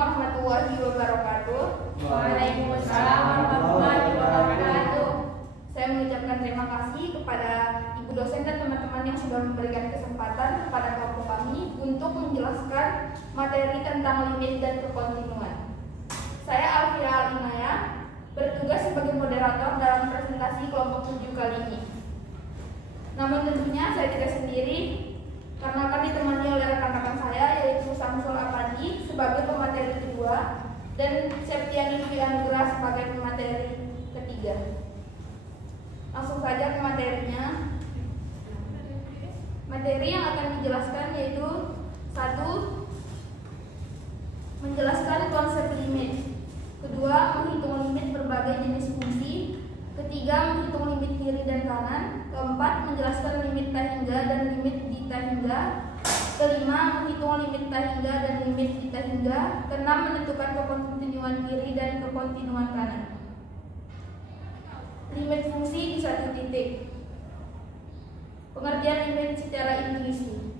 warahmatullahi wabarakatuh. Waalaikumsalam warahmatullahi wabarakatuh. Saya mengucapkan terima kasih kepada Ibu dosen dan teman-teman yang sudah memberikan kesempatan kepada kelompok kami untuk menjelaskan materi tentang limit dan kekontinuan. Saya Alfira Alinaya, bertugas sebagai moderator dalam presentasi kelompok 7 kali ini. Namun tentunya saya tidak sendiri, karena akan ditemani oleh rekan-rekan saya, yaitu Samsul Apandi sebagai pemateri kedua dan Septiani Fianugrah sebagai pemateri ketiga. Langsung saja ke materinya. Materi yang akan dijelaskan yaitu 1. Menjelaskan konsep limit. 2. Menghitung limit berbagai jenis fungsi. 3. Menghitung limit kiri dan kanan. 4. Menjelaskan limit tak hingga dan limit di tak hingga. 5. Menghitung limit tak hingga dan limit di tak hingga. 6. Menentukan kekontinuan kiri dan kekontinuan kanan. Limit fungsi di satu titik. Pengertian limit secara intuisi.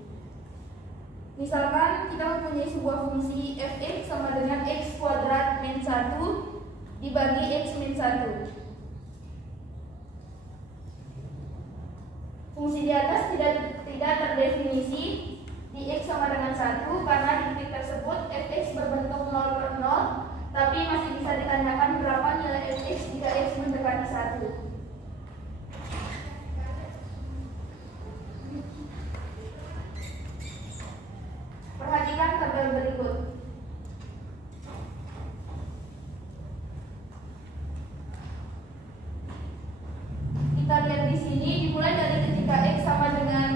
Misalkan kita mempunyai sebuah fungsi fx sama dengan x kuadrat min 1 dibagi x min 1. Fungsi di atas tidak terdefinisi di x sama dengan 1 karena di titik tersebut fx berbentuk 0/0, tapi masih bisa ditanyakan berapa nilai fx jika x mendekati 1. Perhatikan tabel berikut. Kita lihat di sini dimulai dari ketika x sama dengan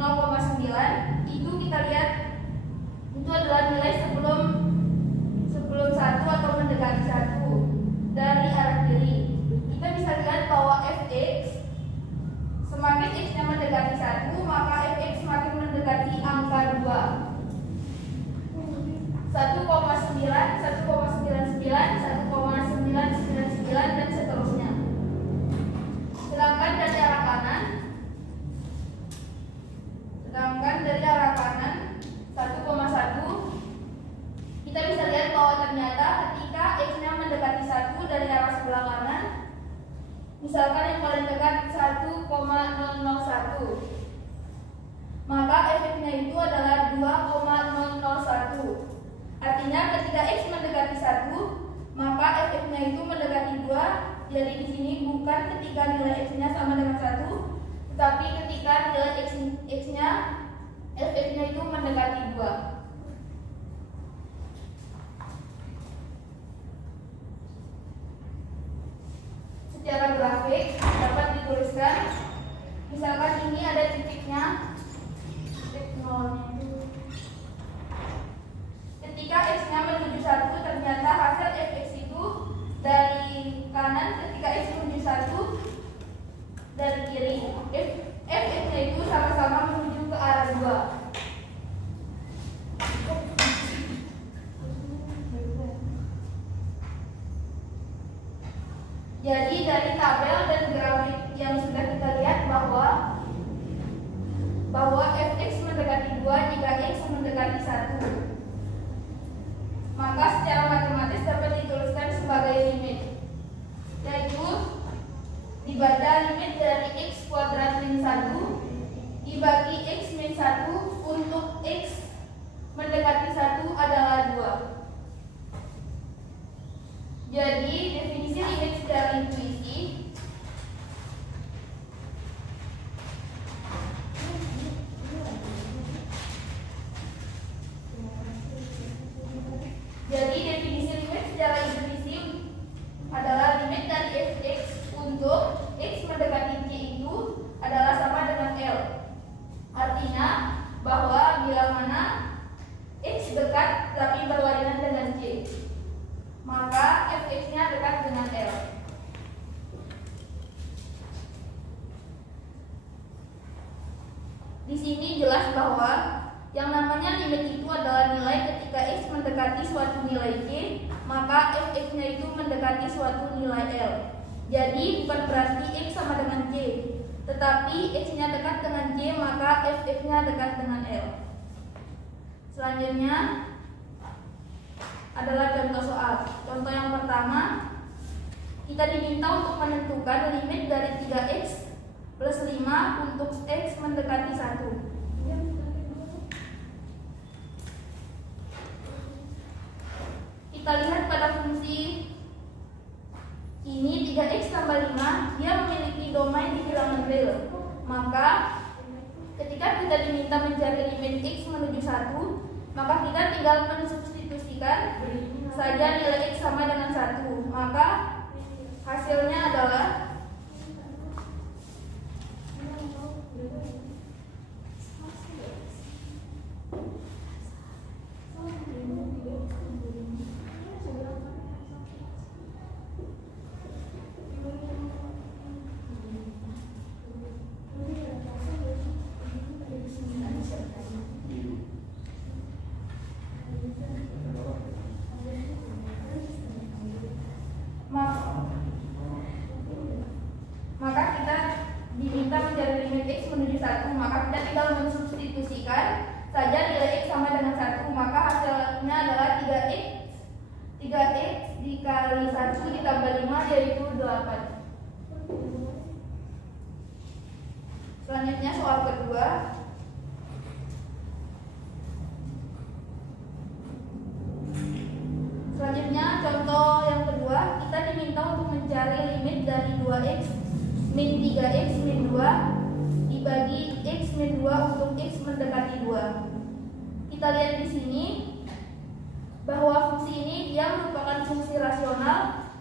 0,9, itu kita lihat itu adalah nilai sebelum 1 atau mendekati 1 dari arah kiri. Kita bisa lihat bahwa fx semakin x-nya mendekati 1, maka fx semakin mendekati angka 2. 1,9, 1,99, 1,999 dan seterusnya. Sedangkan dari arah kanan 1,1, kita bisa lihat bahwa ternyata ketika x-nya mendekati 1 dari arah sebelah kanan, misalkan yang paling dekat 1,001, maka efeknya itu adalah 2,001. Artinya ketika x mendekati 1, maka efeknya itu mendekati 2. Jadi di sini bukan ketika nilai x-nya sama dengan 1, tetapi ketika nilai x-nya efeknya itu mendekati 2. Secara grafik dapat dituliskan, misalkan ini ada titiknya, titik nolnya itu. Ketika x-nya menuju 1, ternyata hasil fx itu dari kanan, ketika x menuju 1 dari kiri, fx-nya itu sama-sama menuju ke arah 2. Jadi dari tabel dan grafik yang sudah kita lihat bahwa fx mendekati 2 jika x mendekati 1. Maka secara matematis dapat dituliskan sebagai limit, yaitu dibaca limit dari x kuadrat min 1 dibagi x min 1 untuk x mendekati 1 adalah 2. Jadi definisi limit secara intuisi adalah limit dari fx untuk x mendekati c itu adalah sama dengan L. Artinya bahwa bila mana x dekat tapi berlainan dengan c, maka fx-nya dekat dengan L. Di sini jelas bahwa yang namanya limit itu adalah nilai ketika x mendekati suatu nilai c, maka fx-nya itu mendekati suatu nilai L. Jadi bukan berarti x sama dengan c, tetapi x-nya dekat dengan c, maka fx-nya dekat dengan L. Selanjutnya adalah contoh soal. Contoh yang pertama, kita diminta untuk menentukan limit dari 3x plus 5 untuk x mendekati 1. Kita lihat pada fungsi ini 3x tambah 5, dia memiliki domain di bilangan real. Maka ketika kita diminta mencari limit x menuju 1, maka kita tinggal mensubstitusikan saja nilai x sama dengan 1. Maka hasilnya adalah maka kita diminta mencari limit x menuju 1, maka kita tinggal mensubstitusikan saja nilai x sama dengan 1, maka hasilnya adalah 3x dikali 1 ditambah 5 yaitu 8. Selanjutnya soal kedua. Selanjutnya contoh yang kedua, kita diminta untuk mencari limit dari 2x min 3x min 2 dibagi x min 2 untuk x mendekati 2. Kita lihat di sini bahwa fungsi ini dia merupakan fungsi rasional,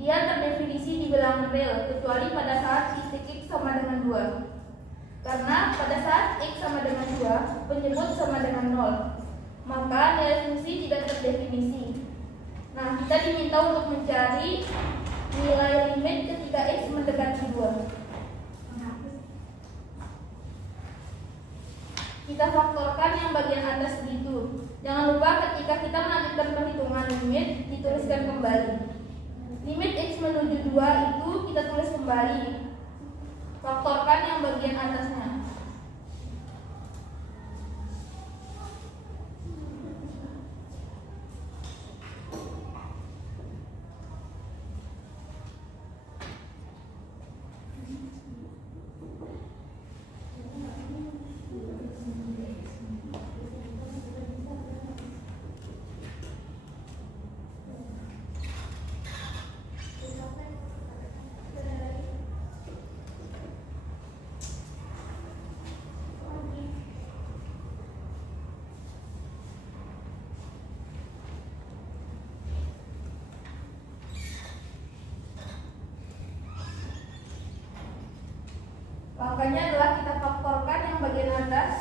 dia terdefinisi di bilangan real kecuali pada saat titik x sama dengan 2. Karena pada saat x sama dengan 2 penyebut sama dengan 0, maka nilai fungsi tidak terdefinisi. Nah, kita diminta untuk mencari nilai limit ketika x mendekati 2. Kita faktorkan yang bagian atas gitu. Jangan lupa ketika kita melanjutkan perhitungan limit, dituliskan kembali. Limit x menuju 2 itu kita tulis kembali. Faktorkan yang bagian atasnya. Langkahnya adalah kita faktorkan yang bagian atas.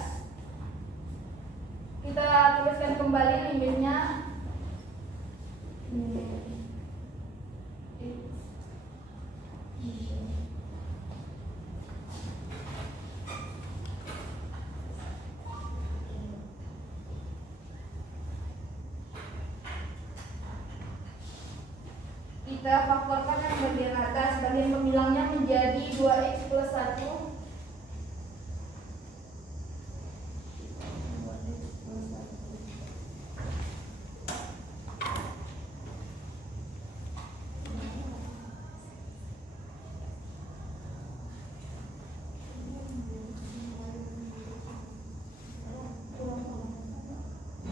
Kita tuliskan kembali limitnya. Kita faktorkan yang bagian atas, bagian pemilangnya menjadi 2x plus 1.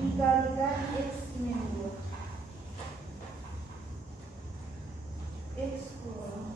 Dikalikan x min 2 x kurang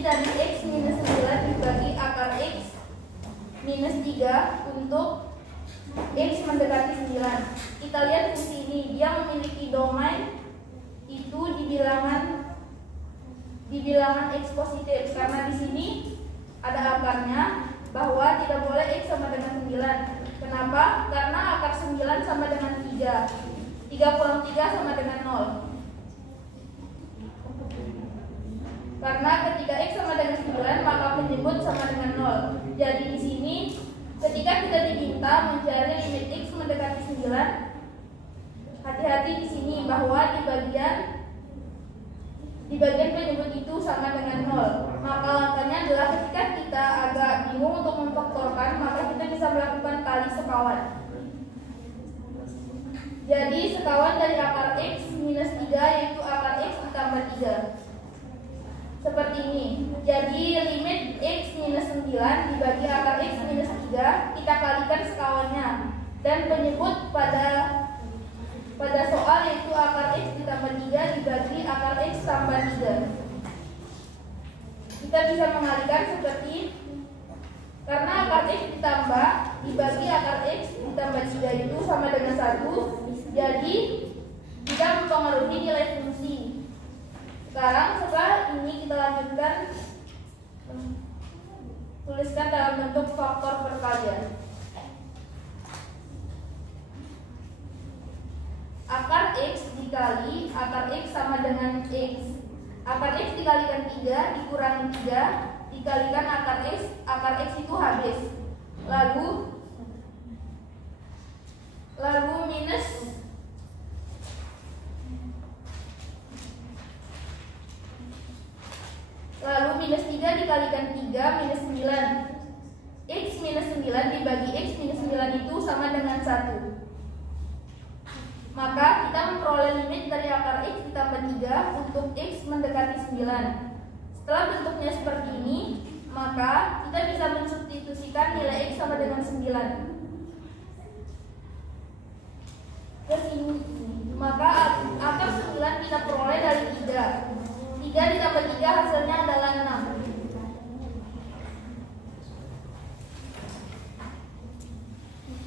limit dari X minus 9 dibagi akar X minus 3 untuk X mendekati 9. Kita lihat fungsi ini, dia memiliki domain itu di bilangan X positif, karena di sini ada akarnya bahwa tidak boleh X sama dengan 9. Kenapa? Karena akar 9 sama dengan 3. 3 kurang 3 sama dengan 0. Karena ketika X sama dengan 9, maka penyebut sama dengan 0. Jadi di sini ketika kita diminta mencari limit X mendekati 9, hati-hati di sini bahwa di bagian penyebut itu sama dengan 0. Maka langkahnya adalah ketika kita agak bingung untuk memfaktorkan, maka kita bisa melakukan kali sekawan. Jadi sekawan dari akar X minus 3 yaitu akar X ditambah 3. Seperti ini. Jadi limit X minus 9 dibagi akar X minus 3, kita kalikan sekawannya. Dan penyebut pada soal yaitu akar X ditambah 3 dibagi akar X tambah 3. Kita bisa mengalikan seperti, karena akar X ditambah dibagi akar X ditambah 3 itu sama dengan 1, jadi tidak mempengaruhi nilai fungsi. Setelah ini kita lanjutkan, tuliskan dalam bentuk faktor perkalian. Akar X dikali akar X sama dengan X. Akar X dikalikan 3 dikurangi 3 dikalikan akar X itu habis. Lalu minus 3 dikalikan 3 minus 9. X minus 9 dibagi X minus 9 itu sama dengan 1. Maka kita memperoleh limit dari akar X ditambah 3 untuk X mendekati 9. Setelah bentuknya seperti ini, maka kita bisa mensubstitusikan nilai X sama dengan 9 ke sini. Maka akar 9 kita peroleh dari 3. 3 ditambah 3 hasilnya adalah 6.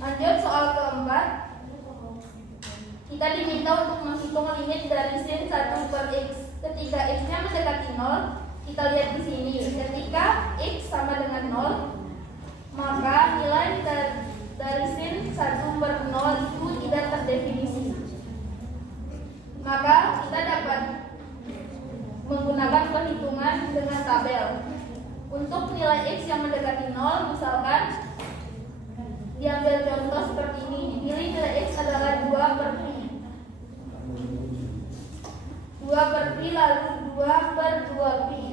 Lanjut soal keempat. Kita diminta untuk menghitung limit dari sin 1 per X. Ketika X-nya mendekati 0, kita lihat di sini. Ketika X sama dengan 0, maka nilai dari sin 1 per 0 itu tidak terdefinisi. Maka kita dapat menggunakan perhitungan dengan tabel. Untuk nilai X yang mendekati 0, misalkan diambil contoh seperti ini. Dipilih nilai X adalah 2 per pi. 2 per pi, lalu 2 per 2 pi,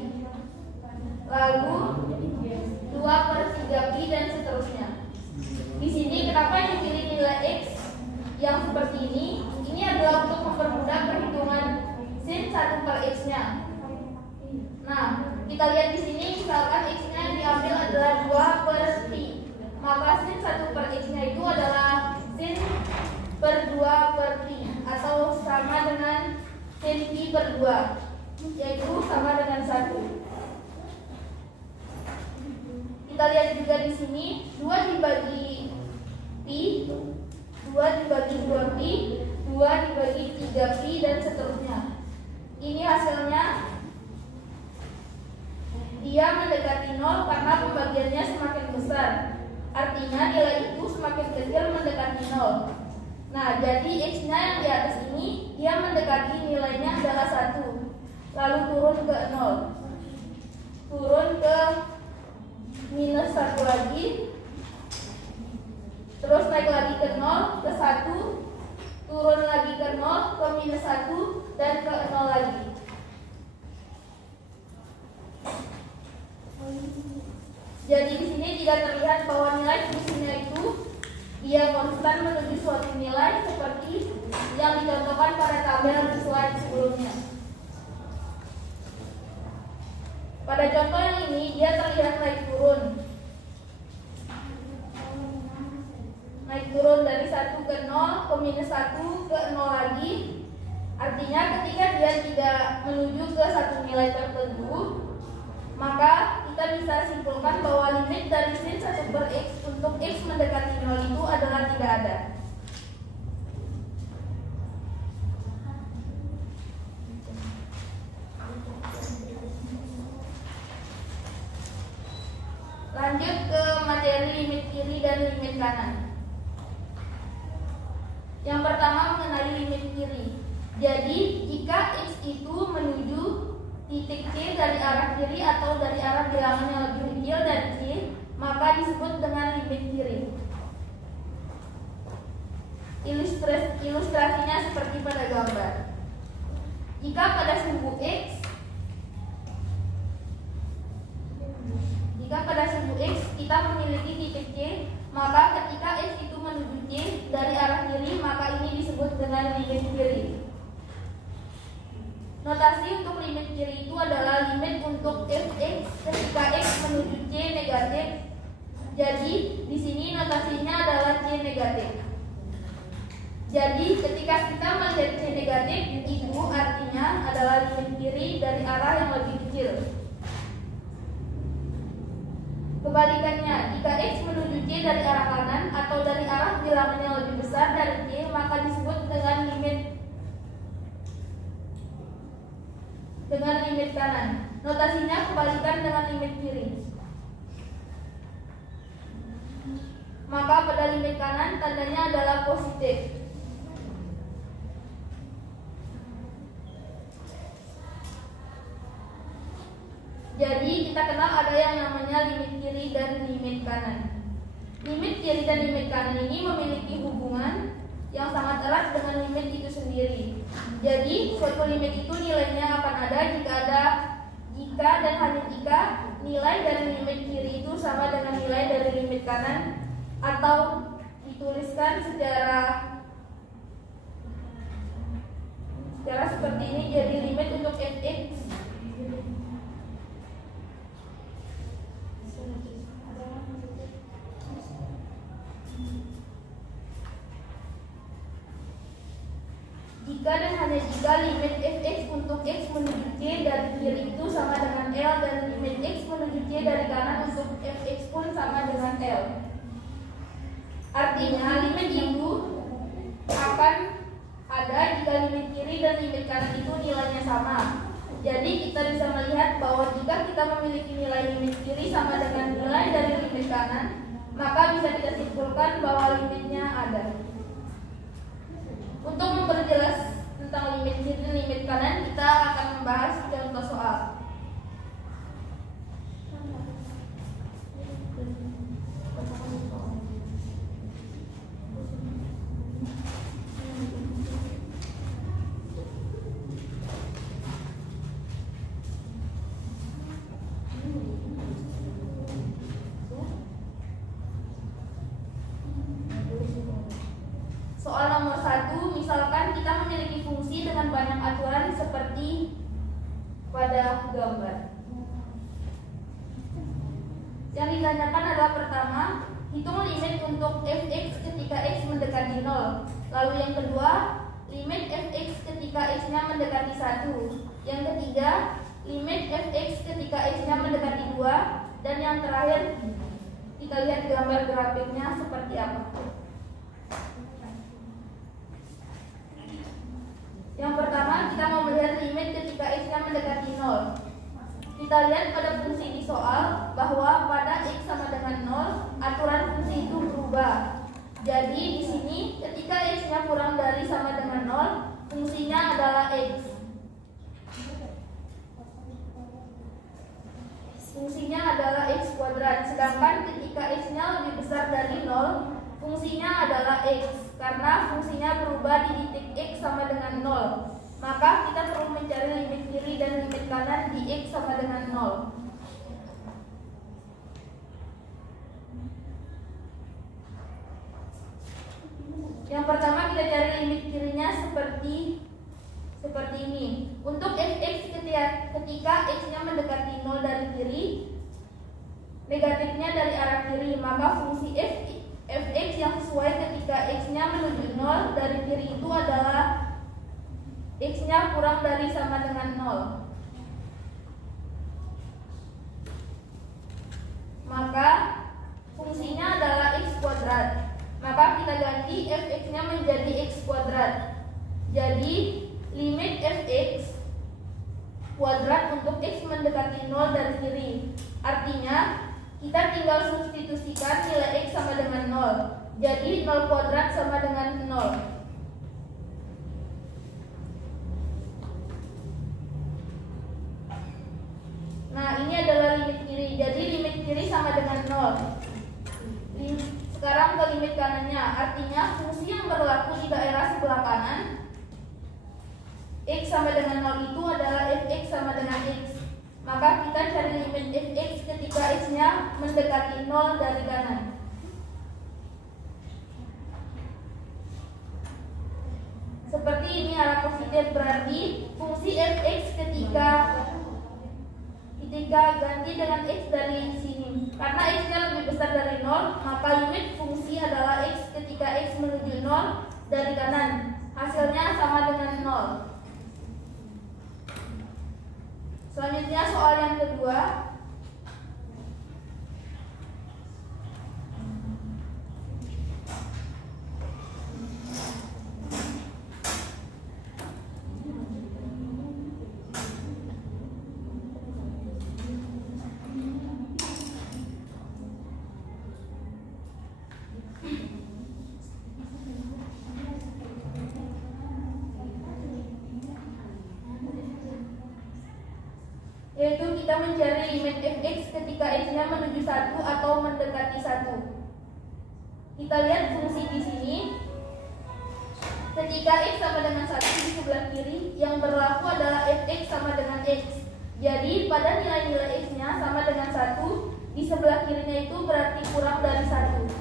lalu 2 per 3 pi, dan seterusnya. Di sini kenapa yang dipilih nilai X yang seperti ini? Ini adalah untuk mempermudah perhitungan sin 1 per X-nya. Nah, kita lihat di sini, misalkan X-nya diambil adalah 2 per pi, maka sin 1 per X-nya itu adalah sin per 2 per pi, atau sama dengan sin pi per 2, yaitu sama dengan 1. Kita lihat juga di sini, 2 dibagi pi, 2 dibagi 2 pi, 2 dibagi 3 pi, dan seterusnya. Ini hasilnya dia mendekati 0 karena pembagiannya semakin besar. Artinya nilai itu semakin kecil mendekati 0. Nah, jadi X-nya yang di atas ini dia mendekati nilainya adalah 1. Lalu turun ke 0. Turun ke minus 1 lagi. Terus naik lagi ke 0, ke 1. Turun lagi ke 0, ke minus 1, dan ke 0 lagi. Jadi di sini tidak terlihat bahwa nilai fungsinya itu dia konstan menuju suatu nilai seperti yang dicontohkan pada tabel di slide sebelumnya. Pada contoh yang ini dia terlihat naik turun. Naik turun dari 1 ke 0, ke minus 1, ke 0 lagi. Artinya ketika dia tidak menuju ke satu nilai tertentu, maka Lanjut ke materi limit kiri dan limit kanan. Yang pertama mengenai limit kiri. Jadi jika X itu menuju titik C dari arah kiri atau dari arah bilangan yang lebih kecil dari C, maka disebut dengan limit kiri. Ilustrasinya seperti pada gambar. Jika pada sumbu X kita memiliki titik C, maka ketika X itu menuju C dari arah kiri, maka ini disebut dengan limit kiri. Notasi untuk limit kiri itu adalah limit untuk fx ketika X menuju C negatif. Jadi di sini notasinya adalah C negatif. Jadi ketika kita melihat C negatif, itu artinya adalah limit kiri dari arah yang lebih kecil. Kebalikannya, jika X menuju C dari arah kanan atau dari arah bilangan yang lebih besar dari C, maka disebut dengan limit kanan. Notasinya kebalikan dengan limit kiri. Maka pada limit kanan tandanya adalah positif. Jadi kita kenal ada yang namanya limit kiri dan limit kanan. Limit kiri dan limit kanan ini memiliki hubungan yang sangat erat dengan limit itu sendiri. Jadi suatu limit itu nilainya akan ada jika dan hanya jika nilai dari limit kiri itu sama dengan nilai dari limit kanan, atau dituliskan secara seperti ini. Jadi limit untuk fx jika dan hanya jika limit fx untuk X menuju C dari kiri itu sama dengan L, dan limit X menuju C dari kanan untuk fx pun sama dengan L. Artinya limit itu akan ada jika limit kiri dan limit kanan itu nilainya sama. Jadi kita bisa melihat bahwa jika kita memiliki nilai limit kiri sama dengan nilai dari limit kanan, maka bisa kita simpulkan bahwa limitnya ada. Untuk memperjelas tentang limit kiri dan limit kanan, kita akan membahas contoh soal. Soal nomor 1, misalkan kita memiliki fungsi dengan banyak aturan seperti pada gambar. Yang ditanyakan adalah pertama, hitung limit untuk fx ketika x mendekati 0. Lalu yang kedua, limit fx ketika x-nya mendekati 1. Yang ketiga, limit fx ketika x-nya mendekati 2. Dan yang terakhir, kita lihat gambar grafiknya seperti apa. Yang pertama, kita mau melihat limit ketika x-nya mendekati 0. Kita lihat pada fungsi di soal bahwa pada x sama dengan 0, aturan fungsi itu berubah. Jadi di sini ketika x-nya kurang dari sama dengan 0, fungsinya adalah x. Fungsinya adalah x kuadrat. Sedangkan ketika x-nya lebih besar dari 0, fungsinya adalah x. Karena fungsinya berubah di titik x sama dengan 0, maka kita perlu mencari limit kiri dan limit kanan di x sama dengan 0. Yang pertama kita cari limit kirinya seperti ini. Untuk fx ketika x-nya mendekati 0 dari kiri, negatifnya dari arah kiri, maka fungsi fx yang sesuai ketika x-nya menuju 0 dari kiri itu adalah x-nya kurang dari sama dengan 0. Maka fungsinya adalah x kuadrat. Maka kita ganti fx-nya menjadi x kuadrat. Jadi limit fx kuadrat untuk x mendekati 0 dari kiri. Artinya kita tinggal substitusikan nilai X sama dengan 0. Jadi 0 kuadrat sama dengan 0. Nah, ini adalah limit kiri. Jadi limit kiri sama dengan 0. Sekarang ke limit kanannya. Artinya fungsi yang berlaku di daerah sebelah kanan X sama dengan 0 itu adalah fx sama dengan X. Maka kita cari limit fx ketika X-nya mendekati 0 dari kanan. Seperti ini arah positif, berarti fungsi fx ketika ganti dengan X dari sini. Karena X-nya lebih besar dari 0, maka limit fungsi adalah X ketika X menuju 0 dari kanan. Hasilnya sama dengan 0. Selanjutnya soal yang kedua. Yaitu kita mencari limit fx ketika x-nya menuju 1 atau mendekati 1. Kita lihat fungsi di sini. Ketika x sama dengan 1 di sebelah kiri, yang berlaku adalah fx sama dengan x. Jadi pada nilai-nilai x-nya sama dengan 1, di sebelah kirinya itu berarti kurang dari 1.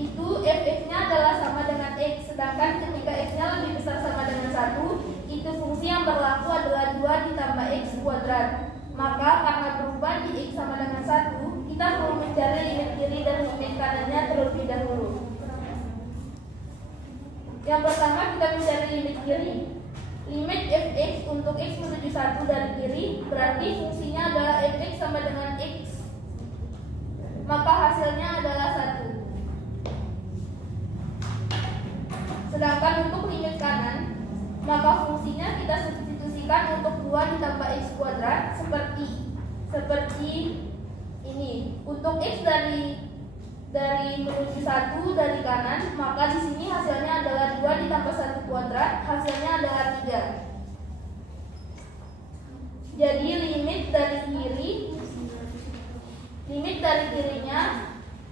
Itu fx-nya adalah sama dengan x. Sedangkan ketika x-nya lebih besar sama dengan 1, itu fungsi yang berlaku adalah 2 ditambah x kuadrat. Maka karena berubah di x sama dengan 1, kita perlu mencari limit kiri dan limit kanannya terlebih dahulu. Yang pertama kita mencari limit kiri. Limit fx untuk x menuju 1 dari kiri berarti fungsinya adalah fx sama dengan x. Maka hasilnya adalah 1. Sedangkan untuk limit kanan, maka fungsinya kita substitusikan untuk 2 ditambah x kuadrat seperti ini. Untuk x dari menuju 1 dari kanan, maka di sini hasilnya adalah 2 ditambah 1 kuadrat, hasilnya adalah 3. Jadi limit dari kirinya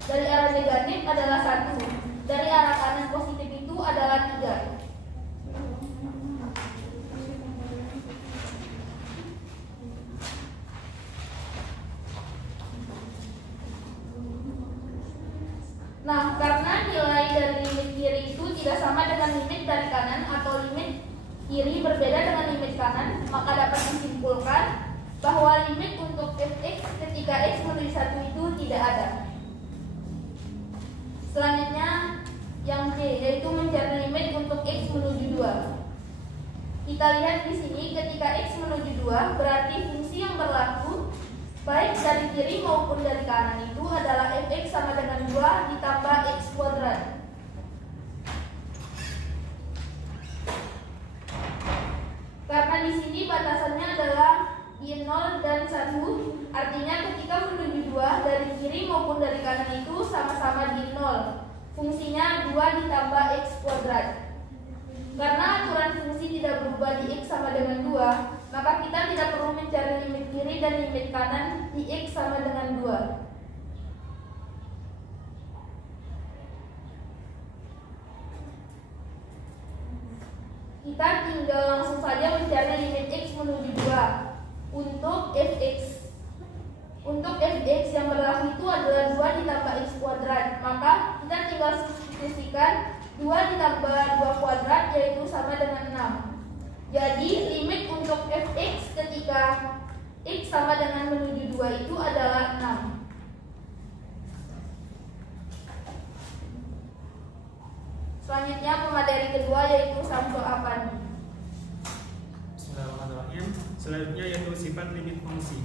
dari arah negatif adalah 1. Dari arah kanan positif itu adalah 3. Nah, karena nilai dari limit kiri itu tidak sama dengan limit dari kanan atau limit kiri berbeda dengan limit kanan, maka dapat disimpulkan bahwa limit untuk fx ketika x menuju 1 itu tidak ada. Selanjutnya yang C, yaitu mencari limit untuk x menuju 2. Kita lihat di sini ketika x menuju 2 berarti fungsi yang berlaku baik dari kiri maupun dari kanan itu adalah fx sama dengan 2 ditambah x kuadrat. Karena di sini batasannya adalah di 0 dan 1, artinya ketika menuju 2 dari kiri maupun dari kanan itu sama-sama di 0. Fungsinya 2 ditambah x kuadrat. Karena aturan fungsi tidak berubah di x sama dengan 2, maka kita tidak perlu mencari limit kiri dan limit kanan di x sama dengan 2. Kita tinggal langsung saja mencari limit x menuju 2 untuk fx. Untuk fx yang berlaku itu adalah 2 ditambah x kuadrat. Maka kita tinggal substitusikan 2 ditambah 2 kuadrat yaitu sama dengan 6. Jadi limit untuk fx ketika x sama dengan menuju 2 itu adalah 6. Selanjutnya pemateri kedua yaitu Samsul Apani. Bismillahirrahmanirrahim. Selanjutnya yaitu sifat limit fungsi.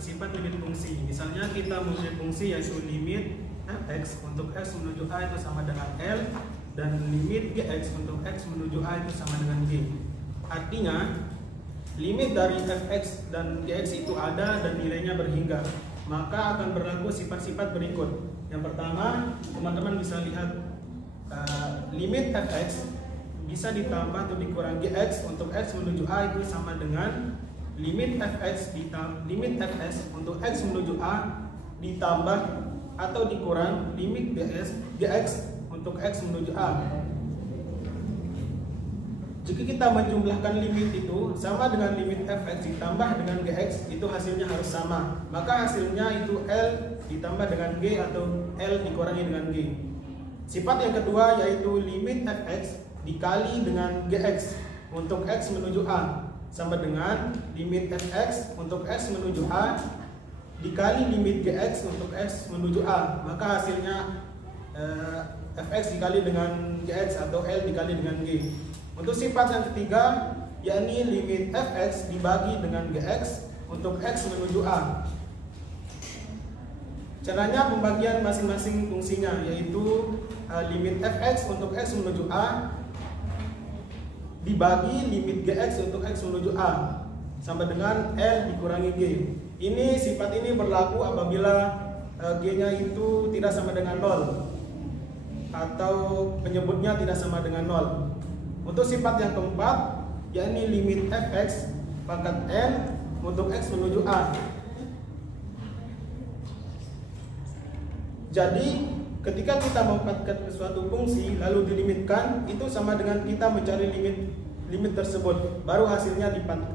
Sifat limit fungsi. Misalnya kita mempunyai fungsi yaitu limit fx untuk x menuju a itu sama dengan L, dan limit gx untuk x menuju a itu sama dengan g. Artinya limit dari fx dan gx itu ada dan nilainya berhingga, maka akan berlaku sifat-sifat berikut. Yang pertama, teman-teman bisa lihat limit fx bisa ditambah atau dikurang gx untuk x menuju a itu sama dengan limit fx untuk x menuju a ditambah atau dikurang limit gx untuk x menuju a. Jika kita menjumlahkan limit itu sama dengan limit fx ditambah dengan gx, itu hasilnya harus sama. Maka hasilnya itu L ditambah dengan G atau L dikurangi dengan G. Sifat yang kedua yaitu limit fx dikali dengan gx untuk x menuju a sama dengan limit fx untuk x menuju a dikali limit gx untuk x menuju a. Maka hasilnya fx dikali dengan gx atau L dikali dengan G. Untuk sifat yang ketiga, yakni limit fx dibagi dengan gx untuk x menuju a. Caranya pembagian masing-masing fungsinya, yaitu limit fx untuk x menuju a dibagi limit gx untuk x menuju a sama dengan L dikurangi G. Ini sifat ini berlaku apabila G-nya itu tidak sama dengan 0 atau penyebutnya tidak sama dengan 0. Untuk sifat yang keempat, yakni limit fx pangkat n untuk x menuju a. Jadi, ketika kita mendapatkan suatu fungsi lalu dilimitkan, itu sama dengan kita mencari limit tersebut, baru hasilnya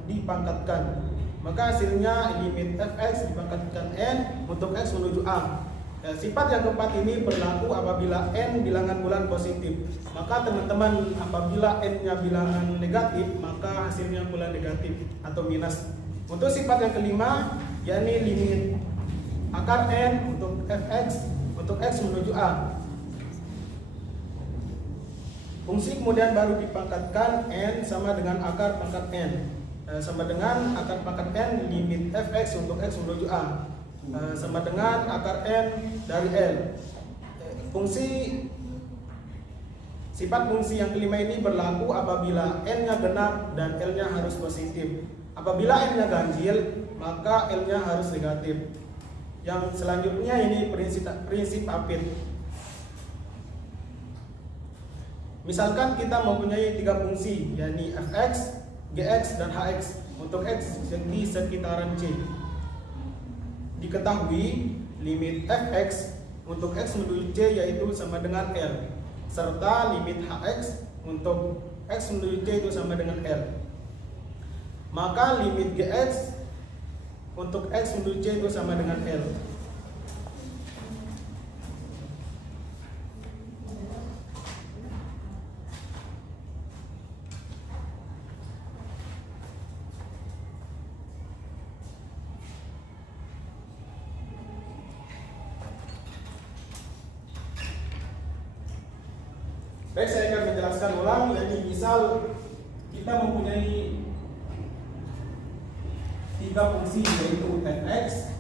dipangkatkan. Maka hasilnya limit fx dipangkatkan n untuk x menuju a. Sifat yang keempat ini berlaku apabila n bilangan bulan positif. Maka teman-teman, apabila n-nya bilangan negatif, maka hasilnya pula negatif atau minus. Untuk sifat yang kelima, yakni limit akar n untuk fx untuk x menuju a. Fungsi kemudian baru dipangkatkan n sama dengan akar pangkat n sama dengan akar pangkat n limit fx untuk x menuju a sama dengan akar n dari L. Sifat fungsi yang kelima ini berlaku apabila n-nya genap dan L-nya harus positif. Apabila n-nya ganjil, maka L-nya harus negatif. Yang selanjutnya ini prinsip apit. Misalkan kita mempunyai 3 fungsi, yakni fx, gx, dan hx untuk x di sekitaran C. Diketahui limit fx untuk x menuju C yaitu sama dengan L, serta limit hx untuk x menuju C itu sama dengan L. Maka limit gx untuk x menuju C itu sama dengan L. Baik, saya akan menjelaskan ulang. Jadi misal kita mempunyai 3 fungsi yaitu fx,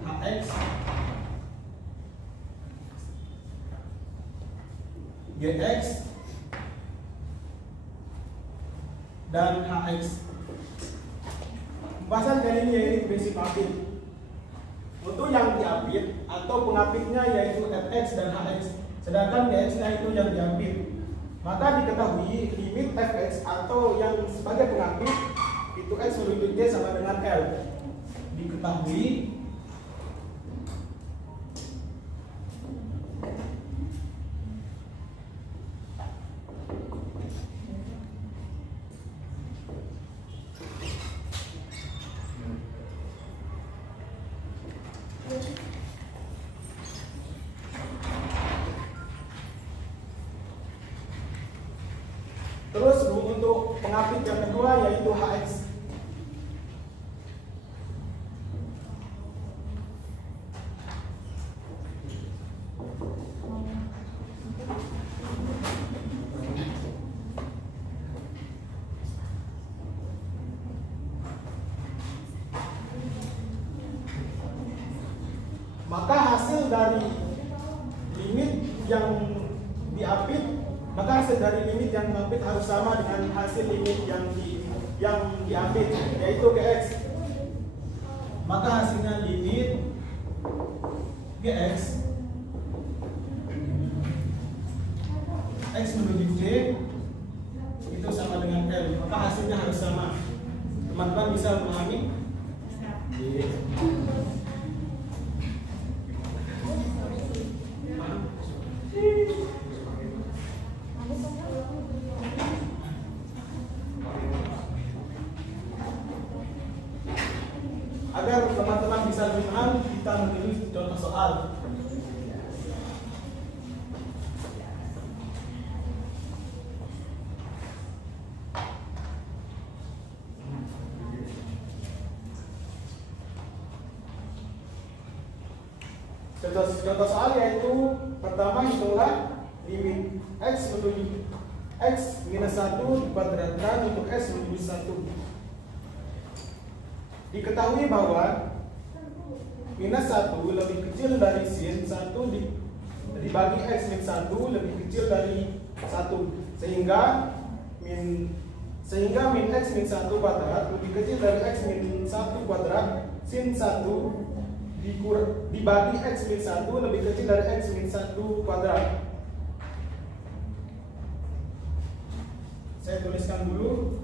hx, gx, dan hx. Pembahasan kali ini yaitu prinsip apit. Untuk yang diapit atau pengapitnya yaitu fx dan hx, sedangkan gx-nya itu yang diapit. Maka diketahui limit fx atau yang sebagai pengapit itu x menuju C sama dengan L. Diketahui terus untuk pengapit yang kedua yaitu hx. Maka hasil dari limit yang diapit maka hasil dari limit yang pengapit harus sama dengan hasil limit yang diapit, yaitu Gx. Maka hasilnya limit Gx x menuju G itu sama dengan L, maka hasilnya harus sama. Teman-teman bisa memahami? Agar teman-teman bisa lebih paham, kita menulis contoh soal. Contoh soal yaitu pertama, hitunglah limit x menuju x minus 1 dikuadratkan untuk s menuju 1. Diketahui bahwa minus 1 lebih kecil dari sin 1 dibagi x min 1 lebih kecil dari 1, sehingga min x min 1 kuadrat lebih kecil dari x min 1 kuadrat sin 1 dibagi x min 1 lebih kecil dari x min 1 kuadrat. Saya tuliskan dulu.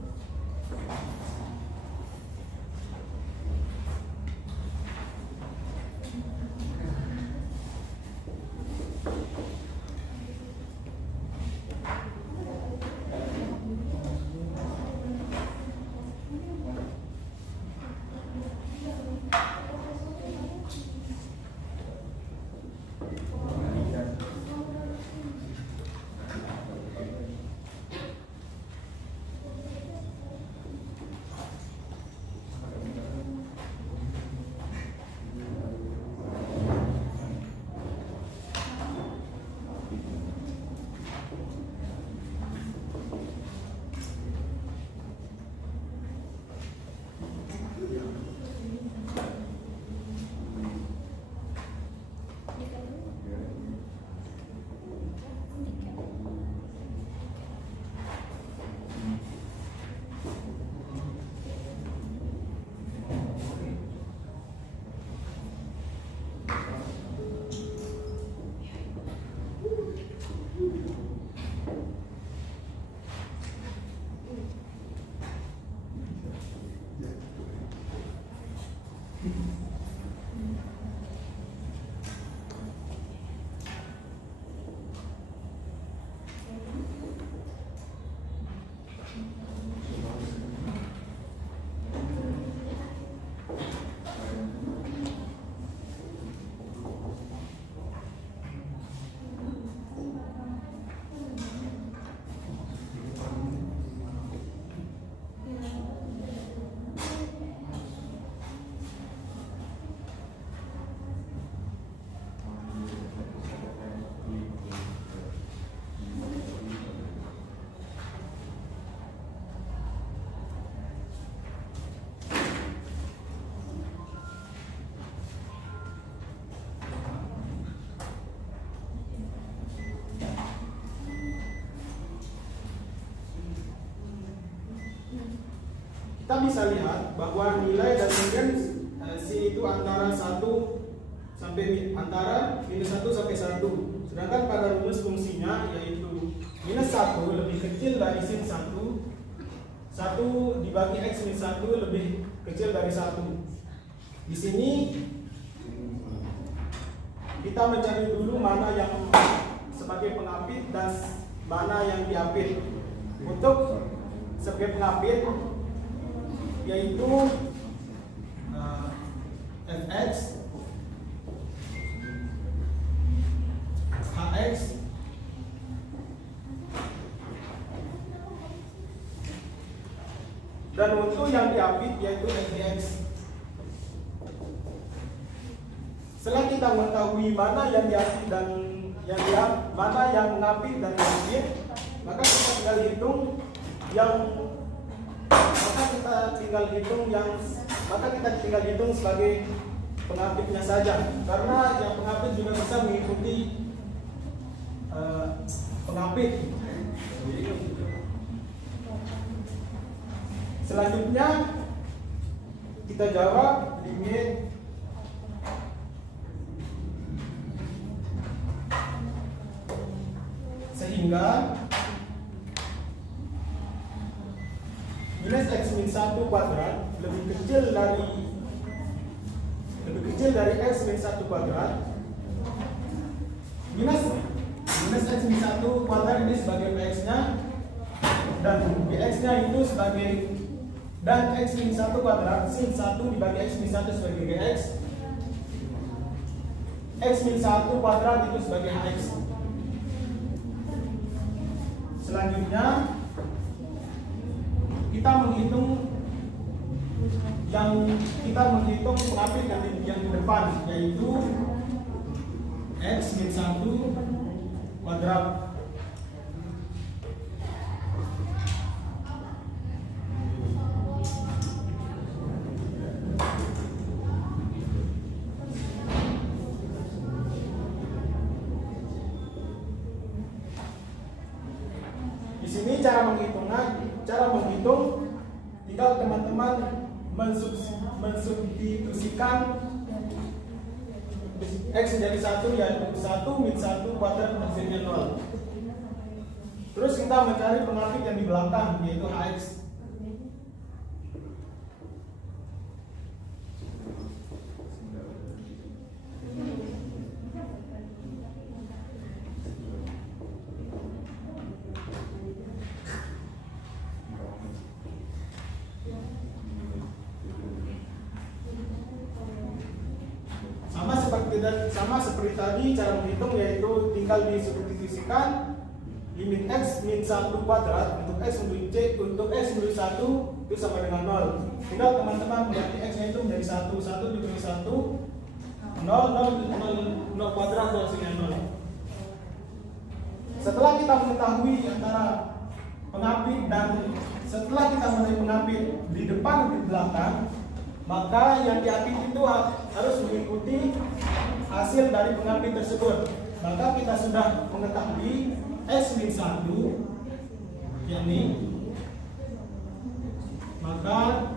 Kita bisa lihat bahwa nilai dari range C itu antara 1 sampai minus 1 sampai 1. Sedangkan pada rumus fungsinya yaitu minus 1 lebih kecil dari sin 1, 1 dibagi x min 1 lebih kecil dari 1. Di sini kita mencari dulu mana yang sebagai pengapit dan mana yang diapit. Untuk sebagai pengapit yaitu fx, hx, dan untuk yang diapit yaitu fx. Setelah kita mengetahui mana yang diapit dan mana yang mengapit dan diapit, maka kita tinggal hitung kita tinggal hitung sebagai pengapitnya saja, karena yang pengapit juga bisa mengikuti pengapit. Selanjutnya kita jawab limit sehingga minus x min 1 kuadrat lebih kecil dari x min 1 kuadrat. Minus x min 1 kuadrat ini sebagai px-nya dan gx-nya itu sebagai, dan x min 1 kuadrat sin 1 dibagi x min 1 sebagai gx, x min 1 kuadrat itu sebagai hx. Selanjutnya kita menghitung pengapit yang di depan, yaitu x min 1 kuadrat. Di sini cara menghitung tinggal teman-teman mensubstitusikan x menjadi 1, yaitu 1 min 1 kuadrat hasilnya 0. Terus kita mencari pengapit yang di belakang, yaitu hx. Sama seperti tadi cara menghitung, yaitu tinggal disubstitusikan limit x min 1 kuadrat untuk x menuju c, untuk x menuju 1 itu sama dengan 0. Tinggal teman-teman mengganti x nya itu menjadi 1 dikurangi 1, 0 kuadrat itu hasilnya 0. Setelah kita mengetahui antara pengapit dan setelah kita mengetahui pengapit di depan dan di belakang, maka yang diapit itu harus mengikuti hasil dari pengapit tersebut. Maka kita sudah mengetahui x min 1, yakni maka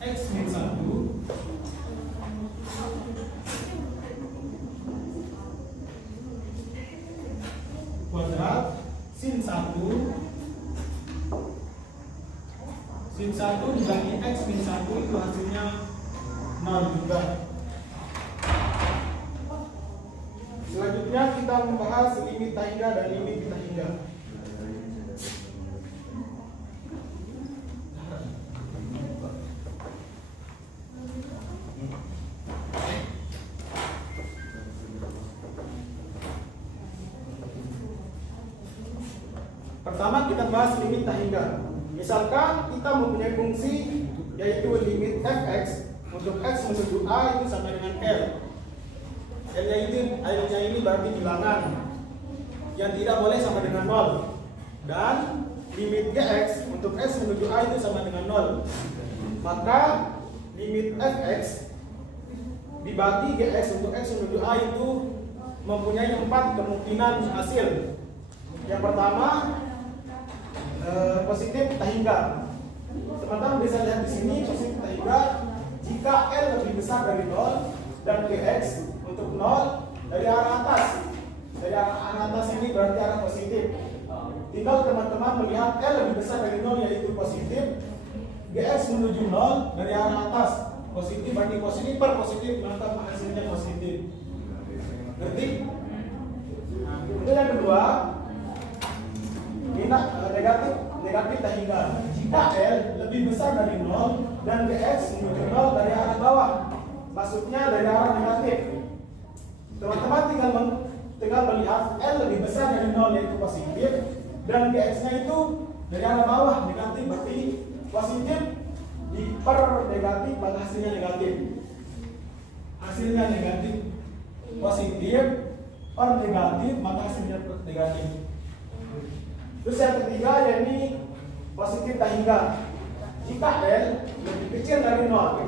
x min 1 kuadrat sin 1 dibagi x min 1 itu hasilnya 0 juga. Selanjutnya kita membahas limit tahingga dan limit tahingga. Pertama kita bahas limit tahingga. Misalkan kita mempunyai fungsi yaitu limit fx untuk x menuju a itu sama dengan L. L-nya ini berarti bilangan yang tidak boleh sama dengan 0. Dan limit gx untuk x menuju a itu sama dengan 0. Maka limit fx dibagi gx untuk x menuju a itu mempunyai 4 kemungkinan hasil. Yang pertama positif tahingga. Teman-teman bisa lihat di sini positif tahingga jika L lebih besar dari 0 dan Gx untuk 0 dari arah atas. Dari arah atas ini berarti arah positif. Tinggal teman-teman melihat L lebih besar dari 0 yaitu positif, Gx menuju 0 dari arah atas. Positif berarti positif per positif, maka hasilnya positif. Ngerti? Itu yang kedua, negatif tahingga. Jika L lebih besar dari 0 dan Gx menuju 0 dari arah bawah, maksudnya dari arah negatif. Teman-teman tinggal melihat L lebih besar dari 0 yaitu positif dan Gx-nya itu dari arah bawah negatif, berarti positif di per negatif maka hasilnya negatif. Hasilnya negatif. Positif per negatif maka hasilnya negatif. Terus yang ketiga yakni positif tahingga. Jika L lebih kecil dari 0.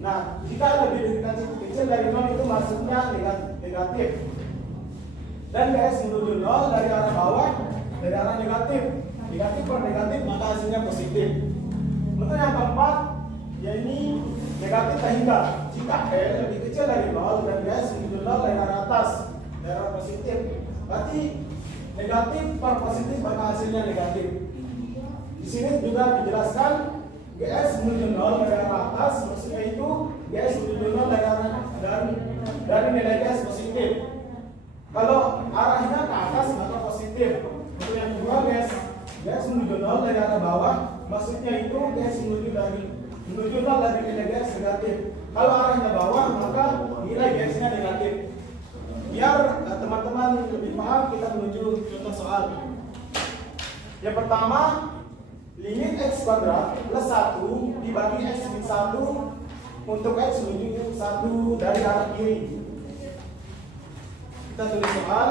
Nah, jika L lebih kecil dari 0 itu maksudnya negatif. dan GX menuju 0 dari arah bawah, dari arah negatif. Negatif per negatif maka hasilnya positif. Untuk yang keempat, yaitu negatif sehingga jika L lebih kecil dari 0 dan GX menuju 0 dari arah atas, dari arah positif, berarti negatif per positif maka hasilnya negatif. Di sini juga dijelaskan GX menuju 0 dari arah atas, maksudnya itu GX menuju 0 dari arah dari nilai GX positif. Kalau arahnya ke atas maka positif. Untuk yang kedua GX menuju 0 dari arah bawah, maksudnya itu GX menuju 0 dari nilai GX negatif. Kalau arahnya bawah maka nilai GX-nya negatif. Biar teman-teman lebih paham, kita menuju contoh soal. Yang pertama, limit x kuadrat plus 1 dibagi x min 1 untuk x menuju 1 dari arah kiri. Kita tulis soal.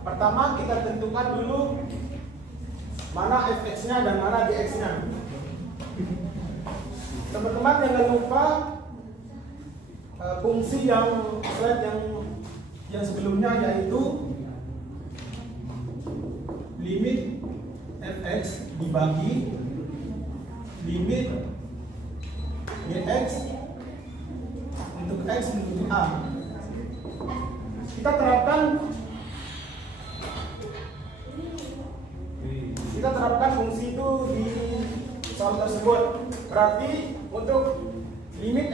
Pertama kita tentukan dulu mana fx-nya dan mana gx-nya. Teman-teman jangan lupa fungsi yang slide yang sebelumnya, yaitu limit fx dibagi limit gx untuk x menuju a. Kita terapkan fungsi itu di soal tersebut. Berarti untuk limit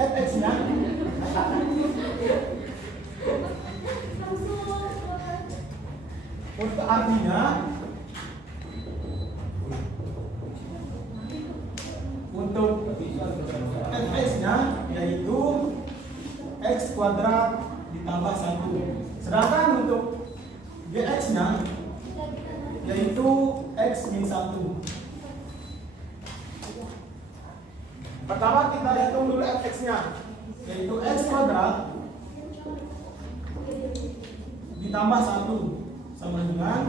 fx-nya untuk artinya untuk fx-nya yaitu x kuadrat ditambah 1. Sedangkan untuk gx-nya yaitu x min 1. Pertama kita hitung dulu fx-nya, yaitu x kuadrat ditambah 1 sama dengan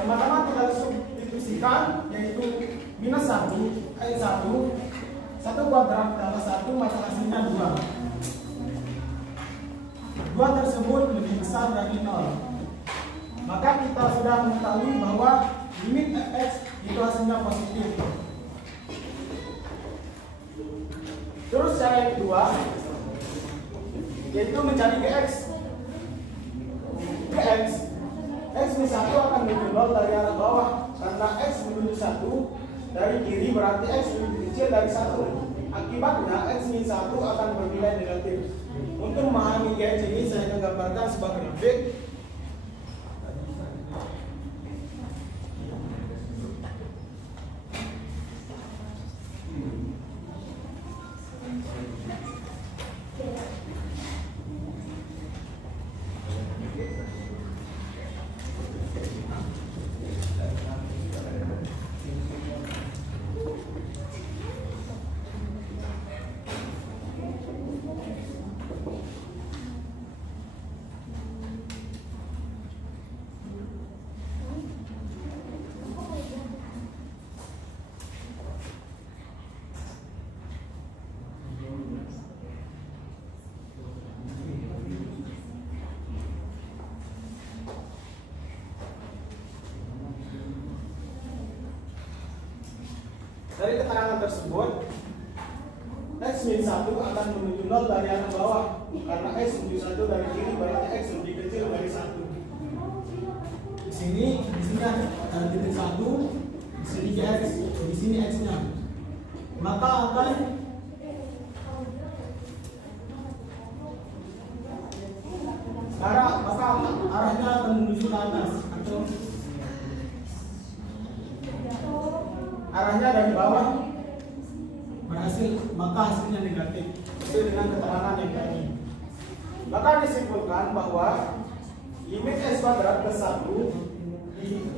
teman-teman kita substitusikan, yaitu minus 1 kuadrat tambah 1 maka hasilnya 2. 2 tersebut lebih besar dari 0. Maka kita sudah mengetahui bahwa limit fx itu hasilnya positif. Terus cara yang kedua yaitu mencari gx. X min 1 akan menuju 0 dari arah bawah, karena x menuju 1 dari kiri berarti x lebih kecil dari 1. Akibatnya x min 1 akan bernilai negatif. Untuk memahami gx ini saya akan gambarkan sebuah grafik. Dari keterangan tersebut, x min 1 akan menuju 0 dari arah bawah, karena x menuju 1 dari kiri berarti x lebih kecil dari 1. Di sini ada titik 1, di sini x, di sini x-nya. Maka akan maka arahnya akan menuju ke atas atau arahnya dari bawah maka hasilnya negatif sesuai dengan keterangan yang tadi. Maka disimpulkan bahwa limit x kuadrat plus 1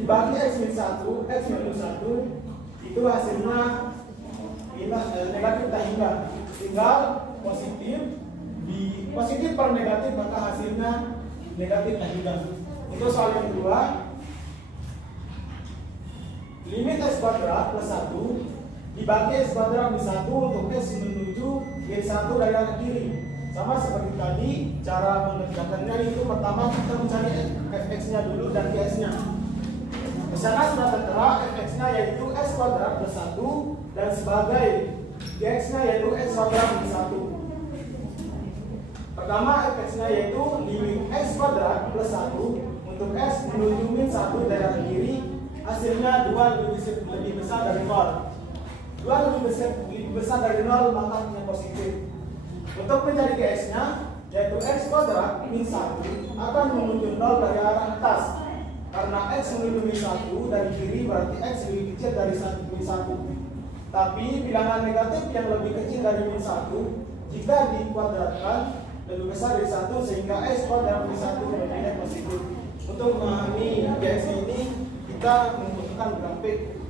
dibagi x min 1 x minus 1 itu hasilnya negatif tak hingga. Tinggal positif per negatif maka hasilnya negatif tak hingga. Itu soal yang kedua. Limit x kuadrat plus 1 dibagi x kuadrat min 1 untuk x menuju min 1 dari arah kiri. Sama seperti tadi, cara mengerjakannya itu pertama kita mencari fx-nya dulu dan gs-nya. Di sana sudah tertera fx-nya yaitu x kuadrat plus 1 dan sebagai gs-nya yaitu x kuadrat min 1. Pertama fx-nya yaitu limit x kuadrat plus 1 untuk x menuju min 1 dari arah kiri, hasilnya 2 lebih besar dari 0. 2 lebih besar dari 0 maka hasilnya positif. Untuk mencari gs-nya yaitu x kuadrat min 1 akan menuju 0 dari arah atas. Karena x menuju min 1 dari kiri berarti x lebih kecil dari min 1. Tapi bilangan negatif yang lebih kecil dari min 1 jika dikuadratkan lebih besar dari 1 sehingga x kuadrat min 1 menjadi positif. Untuk memahami gs ini kita membutuhkan grafik.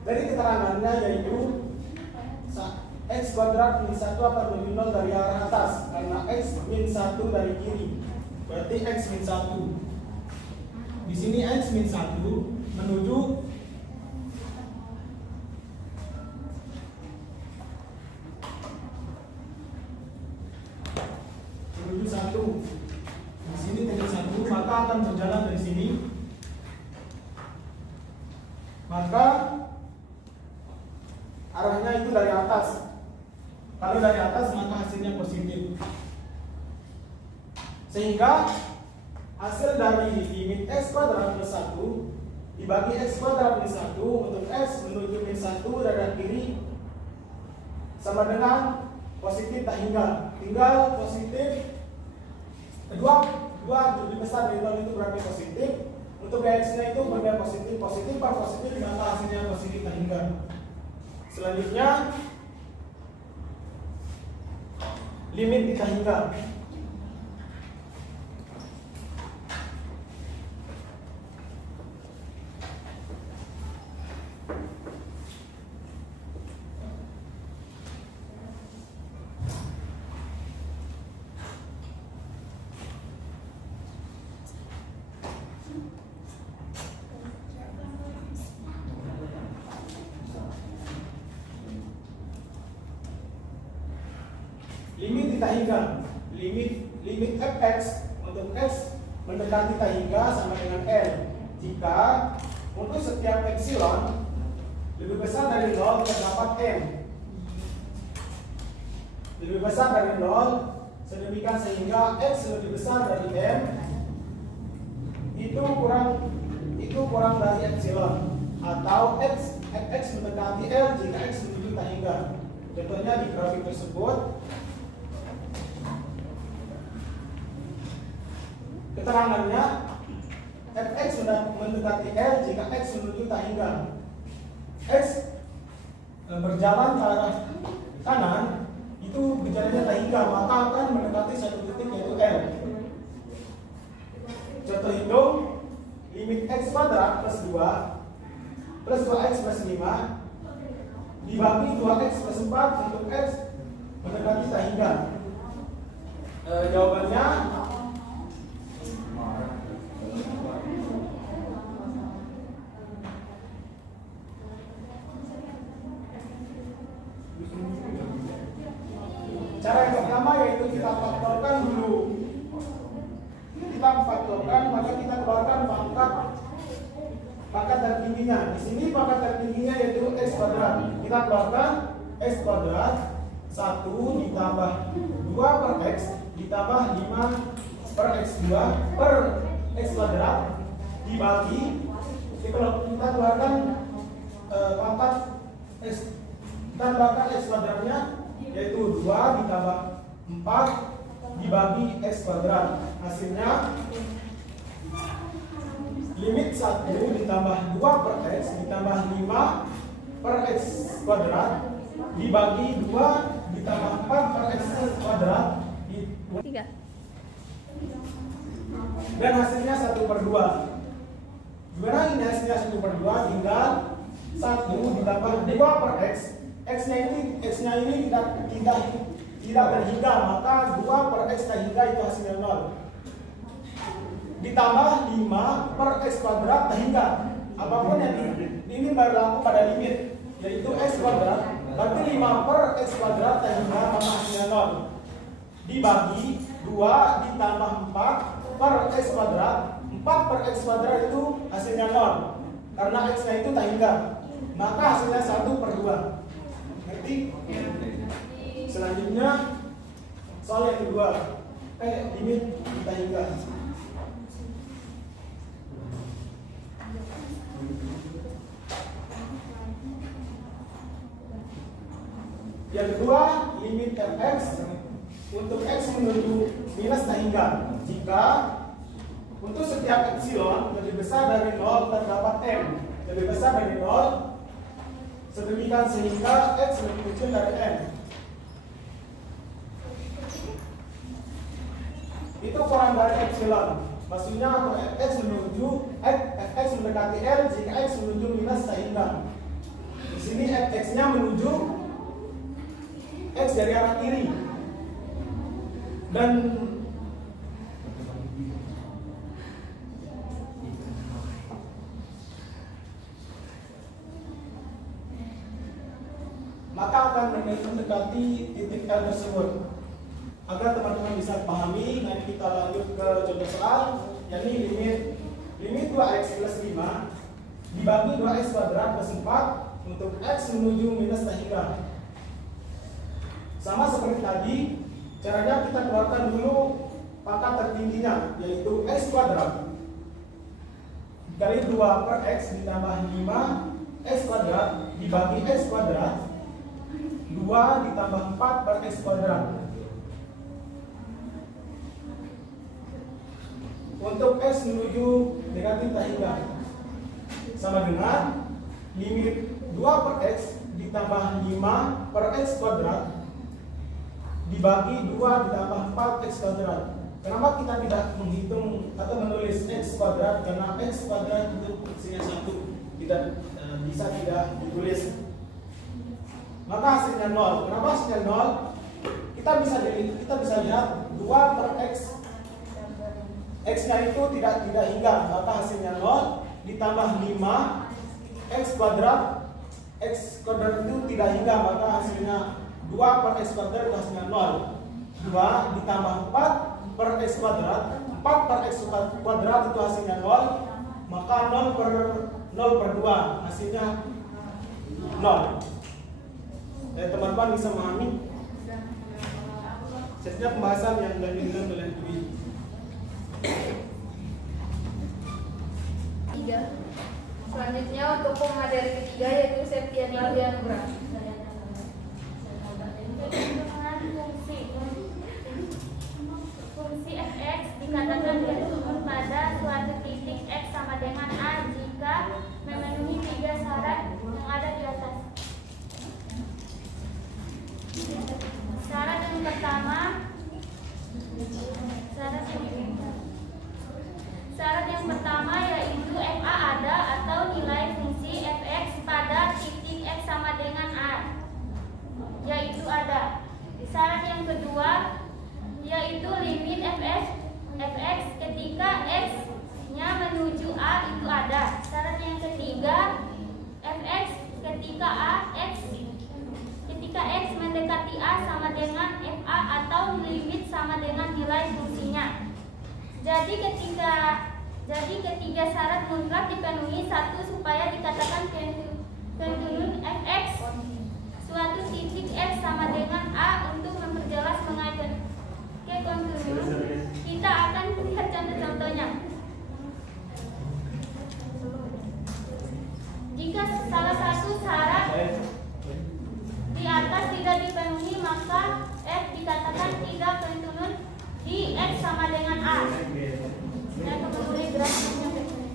Dari keterangannya yaitu x kuadrat min 1 akan menuju 0 dari arah atas karena x min 1 dari kiri berarti x min 1. Di sini x min 1 menuju 1. Di sini titik 1 maka akan berjalan dari sini. Maka arahnya itu dari atas. Kalau dari atas maka hasilnya positif. Sehingga hasil dari limit x kuadrat plus 1 dibagi x kuadrat min 1 untuk x menuju min 1 dari arah kiri sama dengan positif tak hingga. Tinggal positif kedua lebih besar dari 0 itu berarti positif. Untuk x-nya itu berbeda positif per positif maka hasilnya positif tak hingga. Selanjutnya limit tak hingga. Limit tak hingga, limit fx untuk x mendekati tak hingga sama dengan L jika untuk setiap epsilon lebih besar dari 0 terdapat M lebih besar dari 0 sedemikian sehingga x lebih besar dari M itu kurang dari epsilon atau fx mendekati L jika x menuju tak hingga. Contohnya di grafik tersebut keterangannya fx mendekati L jika x menuju tak hingga. X berjalan ke arah kanan itu berjalannya tak hingga maka akan mendekati satu titik yaitu L. Contoh hitung limit x kuadrat plus 2 plus 2x plus 5 dibagi 2x plus 4 untuk x mendekati tak hingga. Jawabannya cara yang pertama yaitu kita faktorkan dulu. Kita faktorkan maka kita keluarkan pangkat pangkat tertingginya. Di sini pangkat tertingginya yaitu x kuadrat. Kita keluarkan x kuadrat 1 ditambah 2 per x ditambah 5 per x2 per x kuadrat dibagi. Kalau kita keluarkan pangkat x, kita keluarkan x kuadratnya yaitu 2 ditambah 4 dibagi x kuadrat. Hasilnya limit 1 ditambah 2 per x ditambah 5 per x kuadrat dibagi 2 ditambah 4 per x kuadrat 3. Dan hasilnya 1/2. Gimana ini hasilnya 1/2? Tinggal 1 ditambah 2 per x. X-nya ini tidak terhingga, maka 2 per x terhingga itu hasilnya 0. Ditambah 5 per x kuadrat terhingga. Apapun yang ini berlaku pada limit, yaitu x kuadrat. Berarti 5 per x kuadrat terhingga, maka hasilnya 0. Dibagi 2 ditambah 4 per x kuadrat. 4 per x kuadrat itu hasilnya 0. Karena x-nya itu terhingga, maka hasilnya 1/2. Ngerti? Selanjutnya soal yang kedua, limit terhingga. Yang kedua, limit fx untuk x menuju minus terhingga jika untuk setiap epsilon lebih besar dari 0 terdapat m lebih besar dari 0, sedemikian sehingga x lebih kecil dari m. Itu kurang dari epsilon. Maksudnya fx mendekati l jika x menuju minus terhingga. Di sini fx-nya menuju x dari arah kiri. Dan maka akan mendekati titik L tersebut. Agar teman-teman bisa pahami, nanti kita lanjut ke contoh soal, yakni limit 2x plus 5 dibagi 2x kuadrat plus 4 untuk x menuju minus terhingga. Sama seperti tadi, caranya kita keluarkan dulu pangkat tertingginya, yaitu x kuadrat kali 2 per x ditambah 5 x kuadrat dibagi x kuadrat 2 ditambah 4 per x kuadrat. Untuk x menuju negatif terhingga sama dengan limit 2 per x ditambah 5 per x kuadrat dibagi 2 ditambah 4 x kuadrat. Kenapa kita tidak menghitung atau menulis x kuadrat? Karena x kuadrat itu fungsinya 1, tidak bisa tidak ditulis. Maka hasilnya 0. Kenapa hasilnya 0? Kita bisa lihat 2 per x. X-nya itu tidak hingga, maka hasilnya 0 ditambah 5 x kuadrat. X kuadrat itu tidak hingga, maka hasilnya 2 per x kuadrat itu hasilnya 0. 2 ditambah 4 per x kuadrat. 4 per x kuadrat itu hasilnya 0, maka 0/2 hasilnya 0. Teman-teman bisa memahami? Sebenarnya pembahasan yang dilakukan oleh Dwi. 3. Selanjutnya untuk pemateri ketiga yaitu Septiani Dianugrah. Fungsi fx dikatakan bertumbuh pada suatu titik x sama dengan a jika memenuhi 3 syarat yang ada di atas. Syarat yang pertama yaitu fa ada atau nilai fungsi fx pada titik x sama dengan a, yaitu ada. Syarat yang kedua yaitu limit fx ketika x-nya menuju a itu ada. Syarat yang ketiga fx ketika x mendekati a sama dengan fa atau limit sama dengan nilai fungsinya. Jadi Jadi ketiga syarat mutlak dipenuhi. Satu, supaya dikatakan kontinuen fx suatu titik x sama dengan a. Untuk memperjelas mengenai kontinuen, kita akan lihat contoh-contohnya. Jika salah satu syarat di atas tidak dipenuhi, maka f dikatakan tidak kontinuen di x sama dengan a. Saya kembali grafiknya ke sini.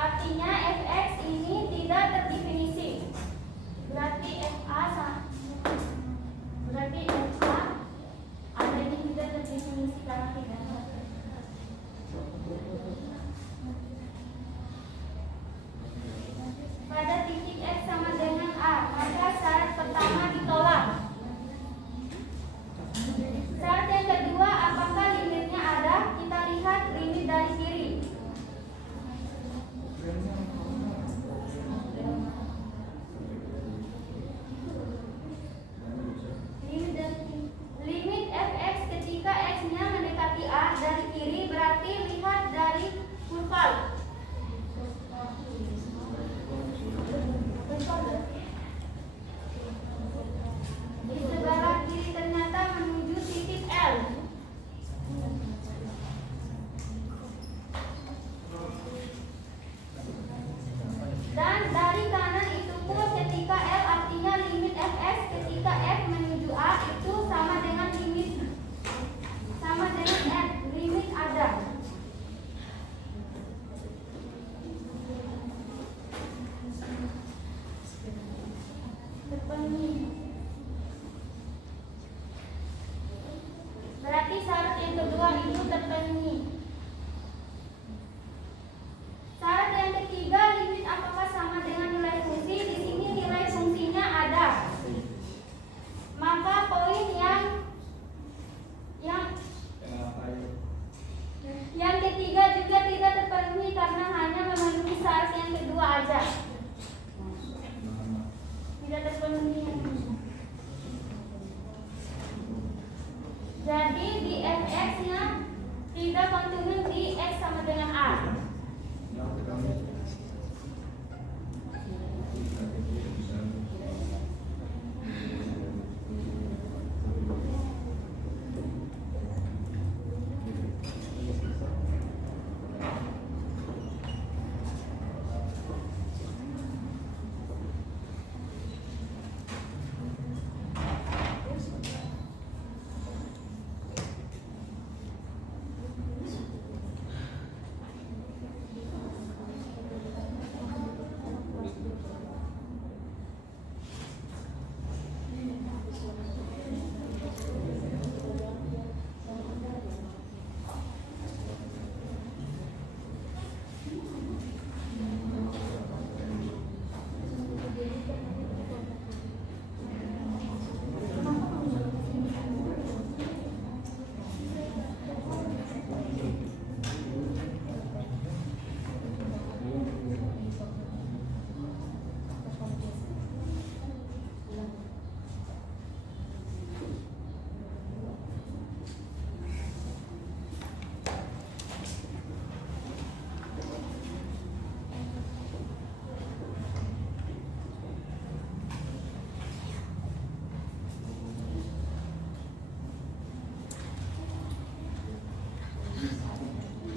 Artinya fx ini tidak terdefinisi. Berarti fa ada ini tidak terdefinisi karena tidak. Pada titik x sama dengan a, maka syarat pertama ditolak. Syarat yang kedua, apakah limitnya ada? Kita lihat limit dari kiri. kali. Di sebelah kiri ternyata menuju titik L. Dan dari kanan itu pun ketika L artinya limit fx ketika f menuju a itu sama dengan f, limit ada. Terpenuhi. Berarti syarat yang kedua itu terpenuhi. Syarat yang ketiga, limit apakah sama dengan nilai fungsi? Di sini nilai fungsinya ada. Maka poin yang ketiga juga tidak terpenuhi karena hanya memenuhi syarat yang kedua aja. Tidak terpenuhi. Jadi di fx-nya tidak kontinu di x sama dengan a.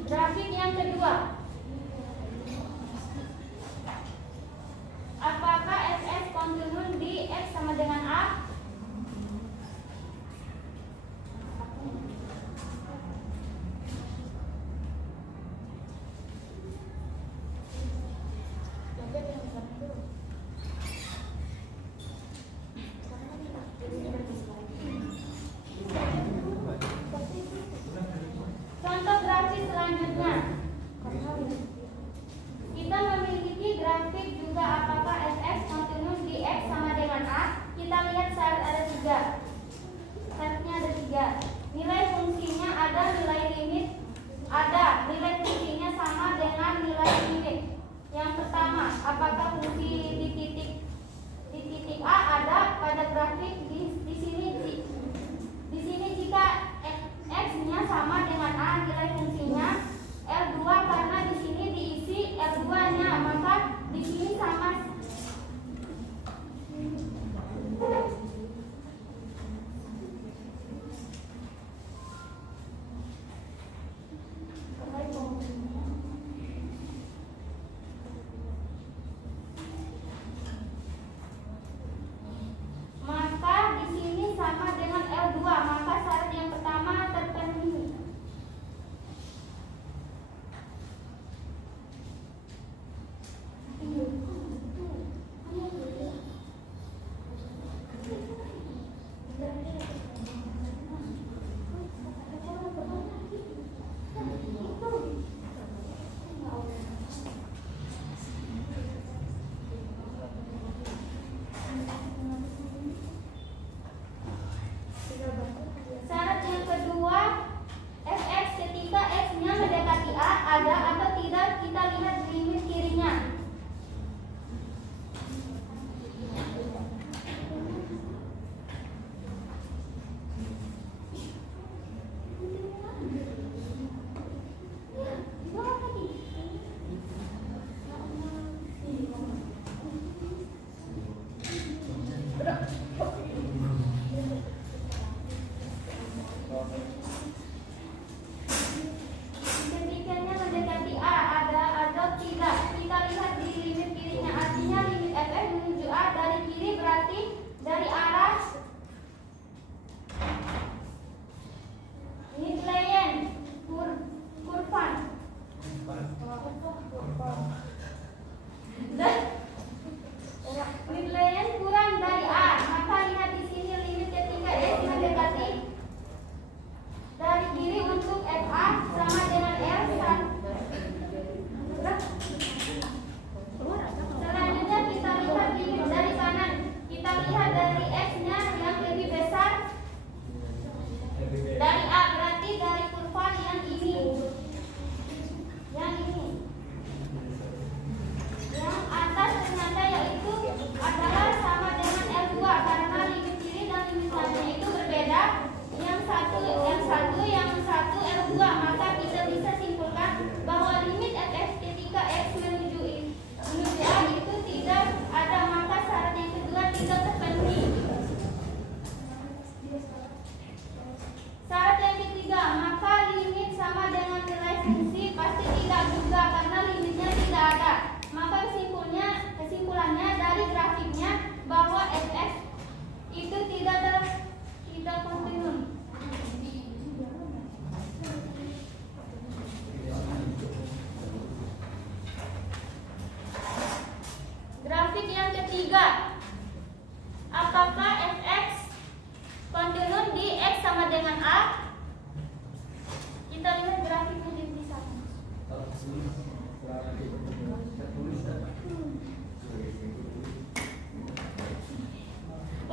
Grafik yang kedua. Apakah fx kontinu di x sama dengan a? Contoh grafik selanjutnya. Kita memiliki grafik juga apakah fx kontinu di x sama dengan a. Kita lihat syarat ada 3. Syaratnya ada 3. Nilai fungsinya ada, nilai limit ada. Nilai fungsinya sama dengan nilai limit. Yang pertama, apakah fungsi di titik a ada pada grafik di sini jika x-nya sama dengan a, nilai fungsinya L2 karena di sini di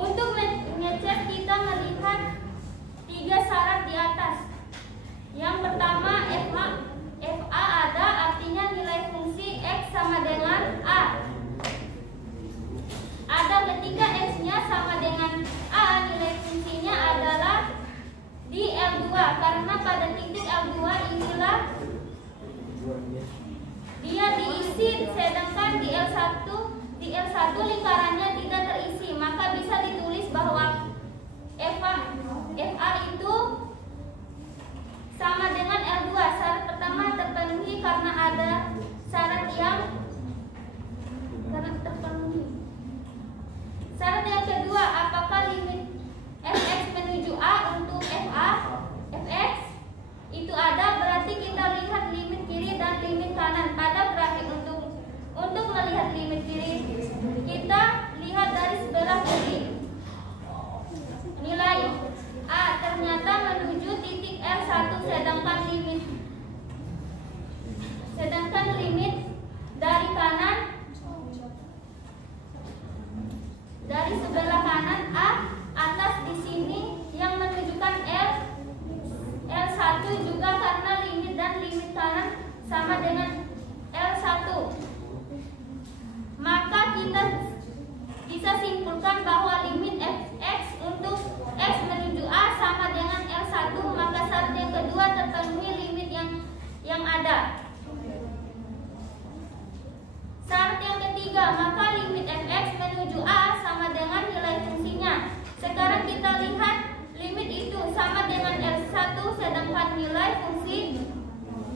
Untuk mengecek kita melihat 3 syarat di atas. Yang pertama, FA ada, artinya nilai fungsi X sama dengan A. Ada ketika X-nya sama dengan A, nilai fungsinya adalah di L2, karena pada titik L2 inilah dia diisi, sedangkan di L1 lingkarannya tidak terisi, maka bisa ditulis bahwa FA itu sama dengan L2. Syarat pertama terpenuhi karena ada syarat yang terpenuhi. Syarat yang kedua, apakah limit fx menuju A untuk fx itu ada, berarti kita lihat limit kiri dan limit kanan. Pada grafik untuk melihat limit kiri, kita lihat dari sebelah kiri. Nilai A ternyata menuju titik L1, sedangkan limit dari kanan, dari sebelah kanan A atas di sini yang menunjukkan L1 juga karena limit dan limit kanan sama dengan L1. Maka kita bisa simpulkan bahwa limit fx untuk X menuju A sama dengan L1, maka syarat yang kedua terpenuhi limit yang ada. Syarat yang ketiga, maka limit fx menuju A sama dengan nilai fungsinya. Sekarang kita lihat limit itu sama dengan L1, sedangkan nilai fungsi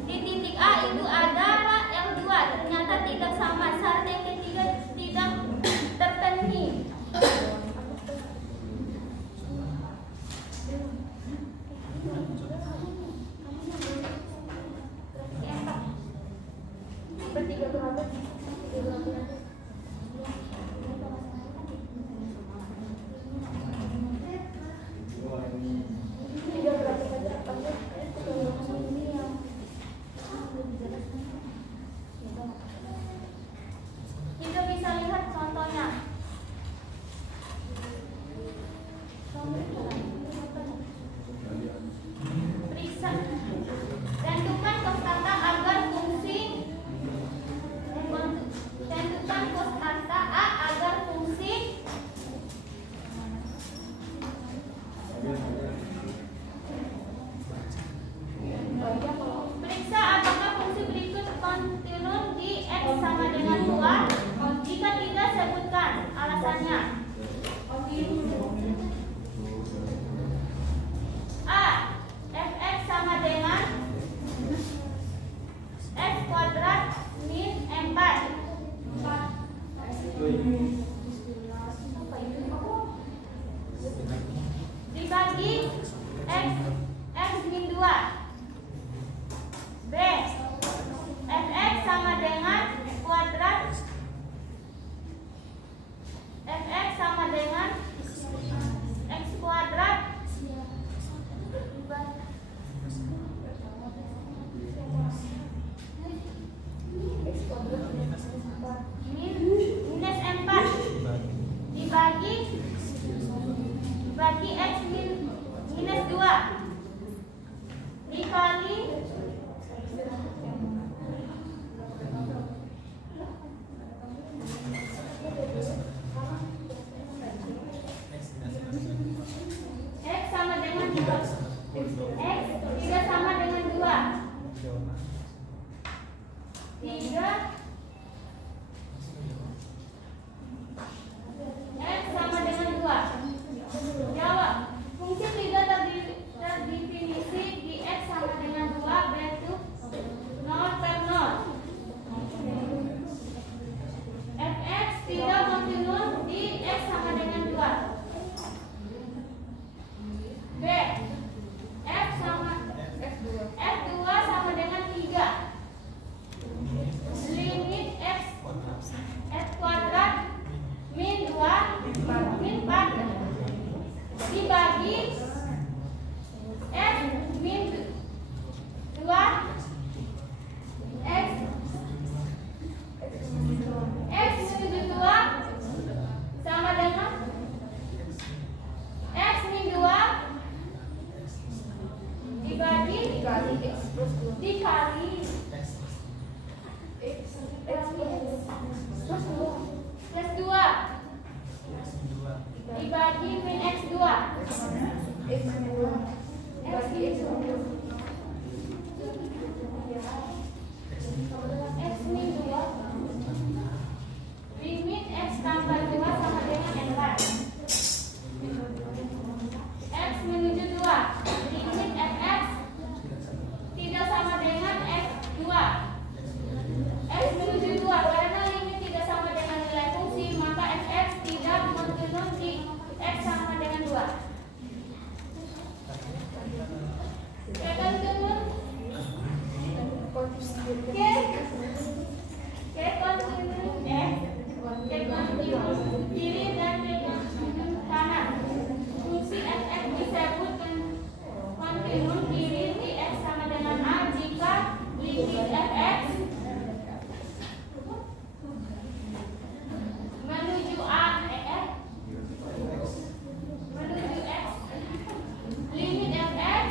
di titik A itu adalah L2. Ternyata tidak sama. Syarat yang ketiga tidak terpenuhi. Kita bisa lihat contohnya. Periksa. Tentukan konstanta agar fungsi periksa apakah fungsi berikut kontinus di X sama dengan 2. Jika tidak, sebutkan alasannya. A. Fx sama dengan X kuadrat min 4 dibagi X min 2. B. Fx sama dengan kuadrat Fx sama dengan X kuadrat minus 4 dibagi X minus 2 dikali X sama dengan 2. X tidak sama dengan 2. 3 X sama dengan 2. Jawab. Fungsi tidak terdefinisi di X sama dengan 2 bentuk 0 per 0. Fx tidak kontinus di X sama dengan 2. B. F2 sama dengan 3. dikali X plus 2. Dikali X plus 2. plus 2 dibagi min X2. X 2 dibagi X 2. X min 2. Limit X tambah 2 sama dengan 4. X menuju 2. Limit Fx tidak sama dengan X2. X menuju 2. Karena limit tidak sama dengan nilai fungsi, maka Fx tidak kontinus di X sama dengan 2. Oke, kontinus. Oke, kontinus kontinus kiri dan kontinus kanan. Fungsi Fx disebut kontinus kiri di X sama dengan A jika limit Fx menuju A menuju X. Limit Fx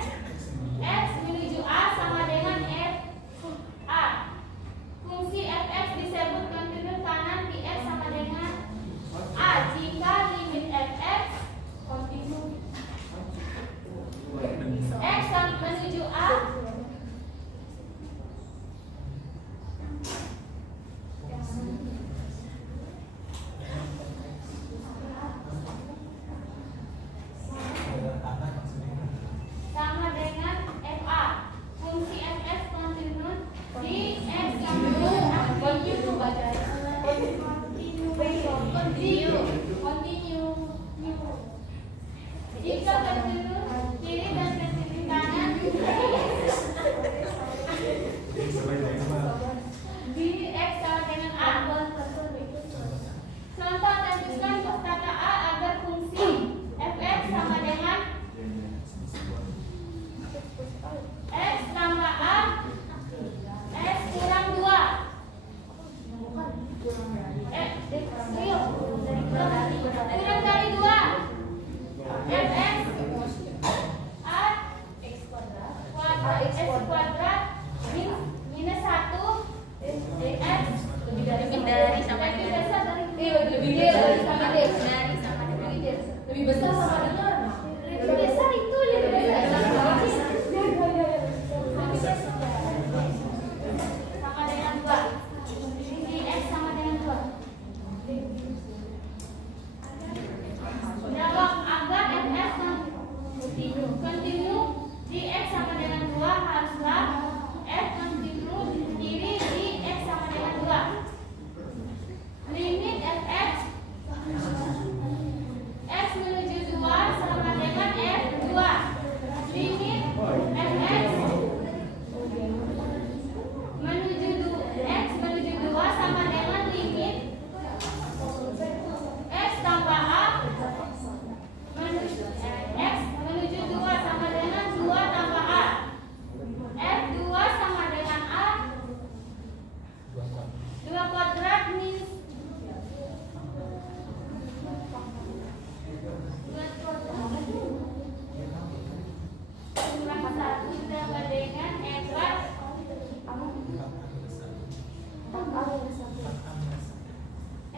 X menuju A sama dengan F A. Fungsi Fx disebut kontinus kanan di X sama dengan A jika limit Fx X menuju A sama dengan FA. Fungsi Fx kontinus di X sama dengan A. Continue. Jika kontinus kiri dan kontinus kanan di X sama dengan A. Contoh, lanjutkan kostaka A agar fungsi Fx sama dengan X tambah A X kurang 2. Kurang dari 2. Fx A X kuadrat minus 1 X lebih dari sama lebih besar sama dengan lebih besar itu lebih besar sama dengan 2 di X sama dengan 2. Jawab agar Fx kontinu di X sama dengan 2 haruslah F kontinu kiri di X sama dengan 2. Limit Fx X menuju 2 sama dengan F2. Limit Fx menuju 2 sama dengan limit X tambah A X menuju 2 sama dengan 2 tambah A. F2 sama dengan A 2 kuadrat minus 2 kuadrat kurang 1 sama dengan F4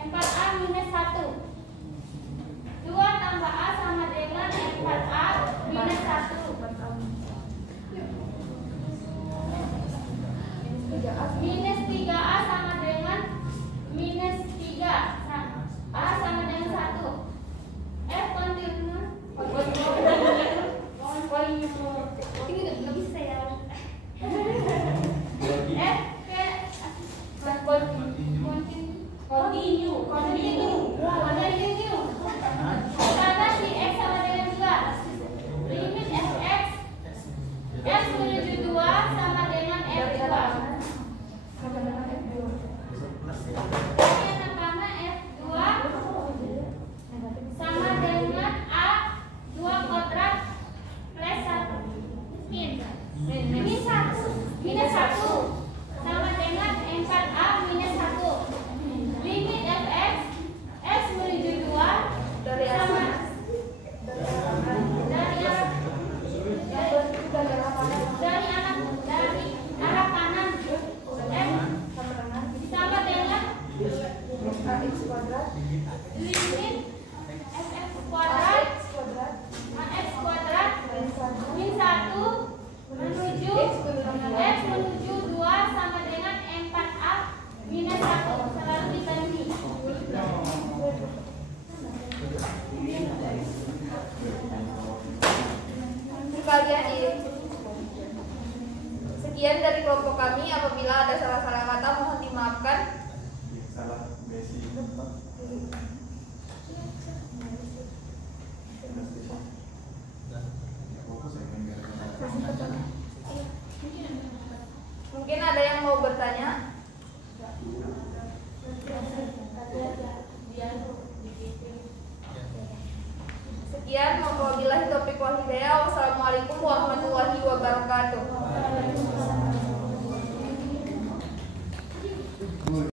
4A minus 1. 2 tambah A sama dengan 4A minus 1. Minus 3A sama dengan minus 3. A sama dengan 1. F kontinus ini nggak bisa ya. F continue karena di X sama dengan 2. Limit Fx X menuju 2 sama dengan F2. Karena F2 sama dengan A 2 kuadrat plus 1 min. Sekian dari kelompok kami. Apabila ada salah-salah kata mohon dimaafkan. Salah basic. Mungkin ada yang mau bertanya? Sekian, wabillahi taufiq wal hidayah. Wassalamualaikum warahmatullahi wabarakatuh.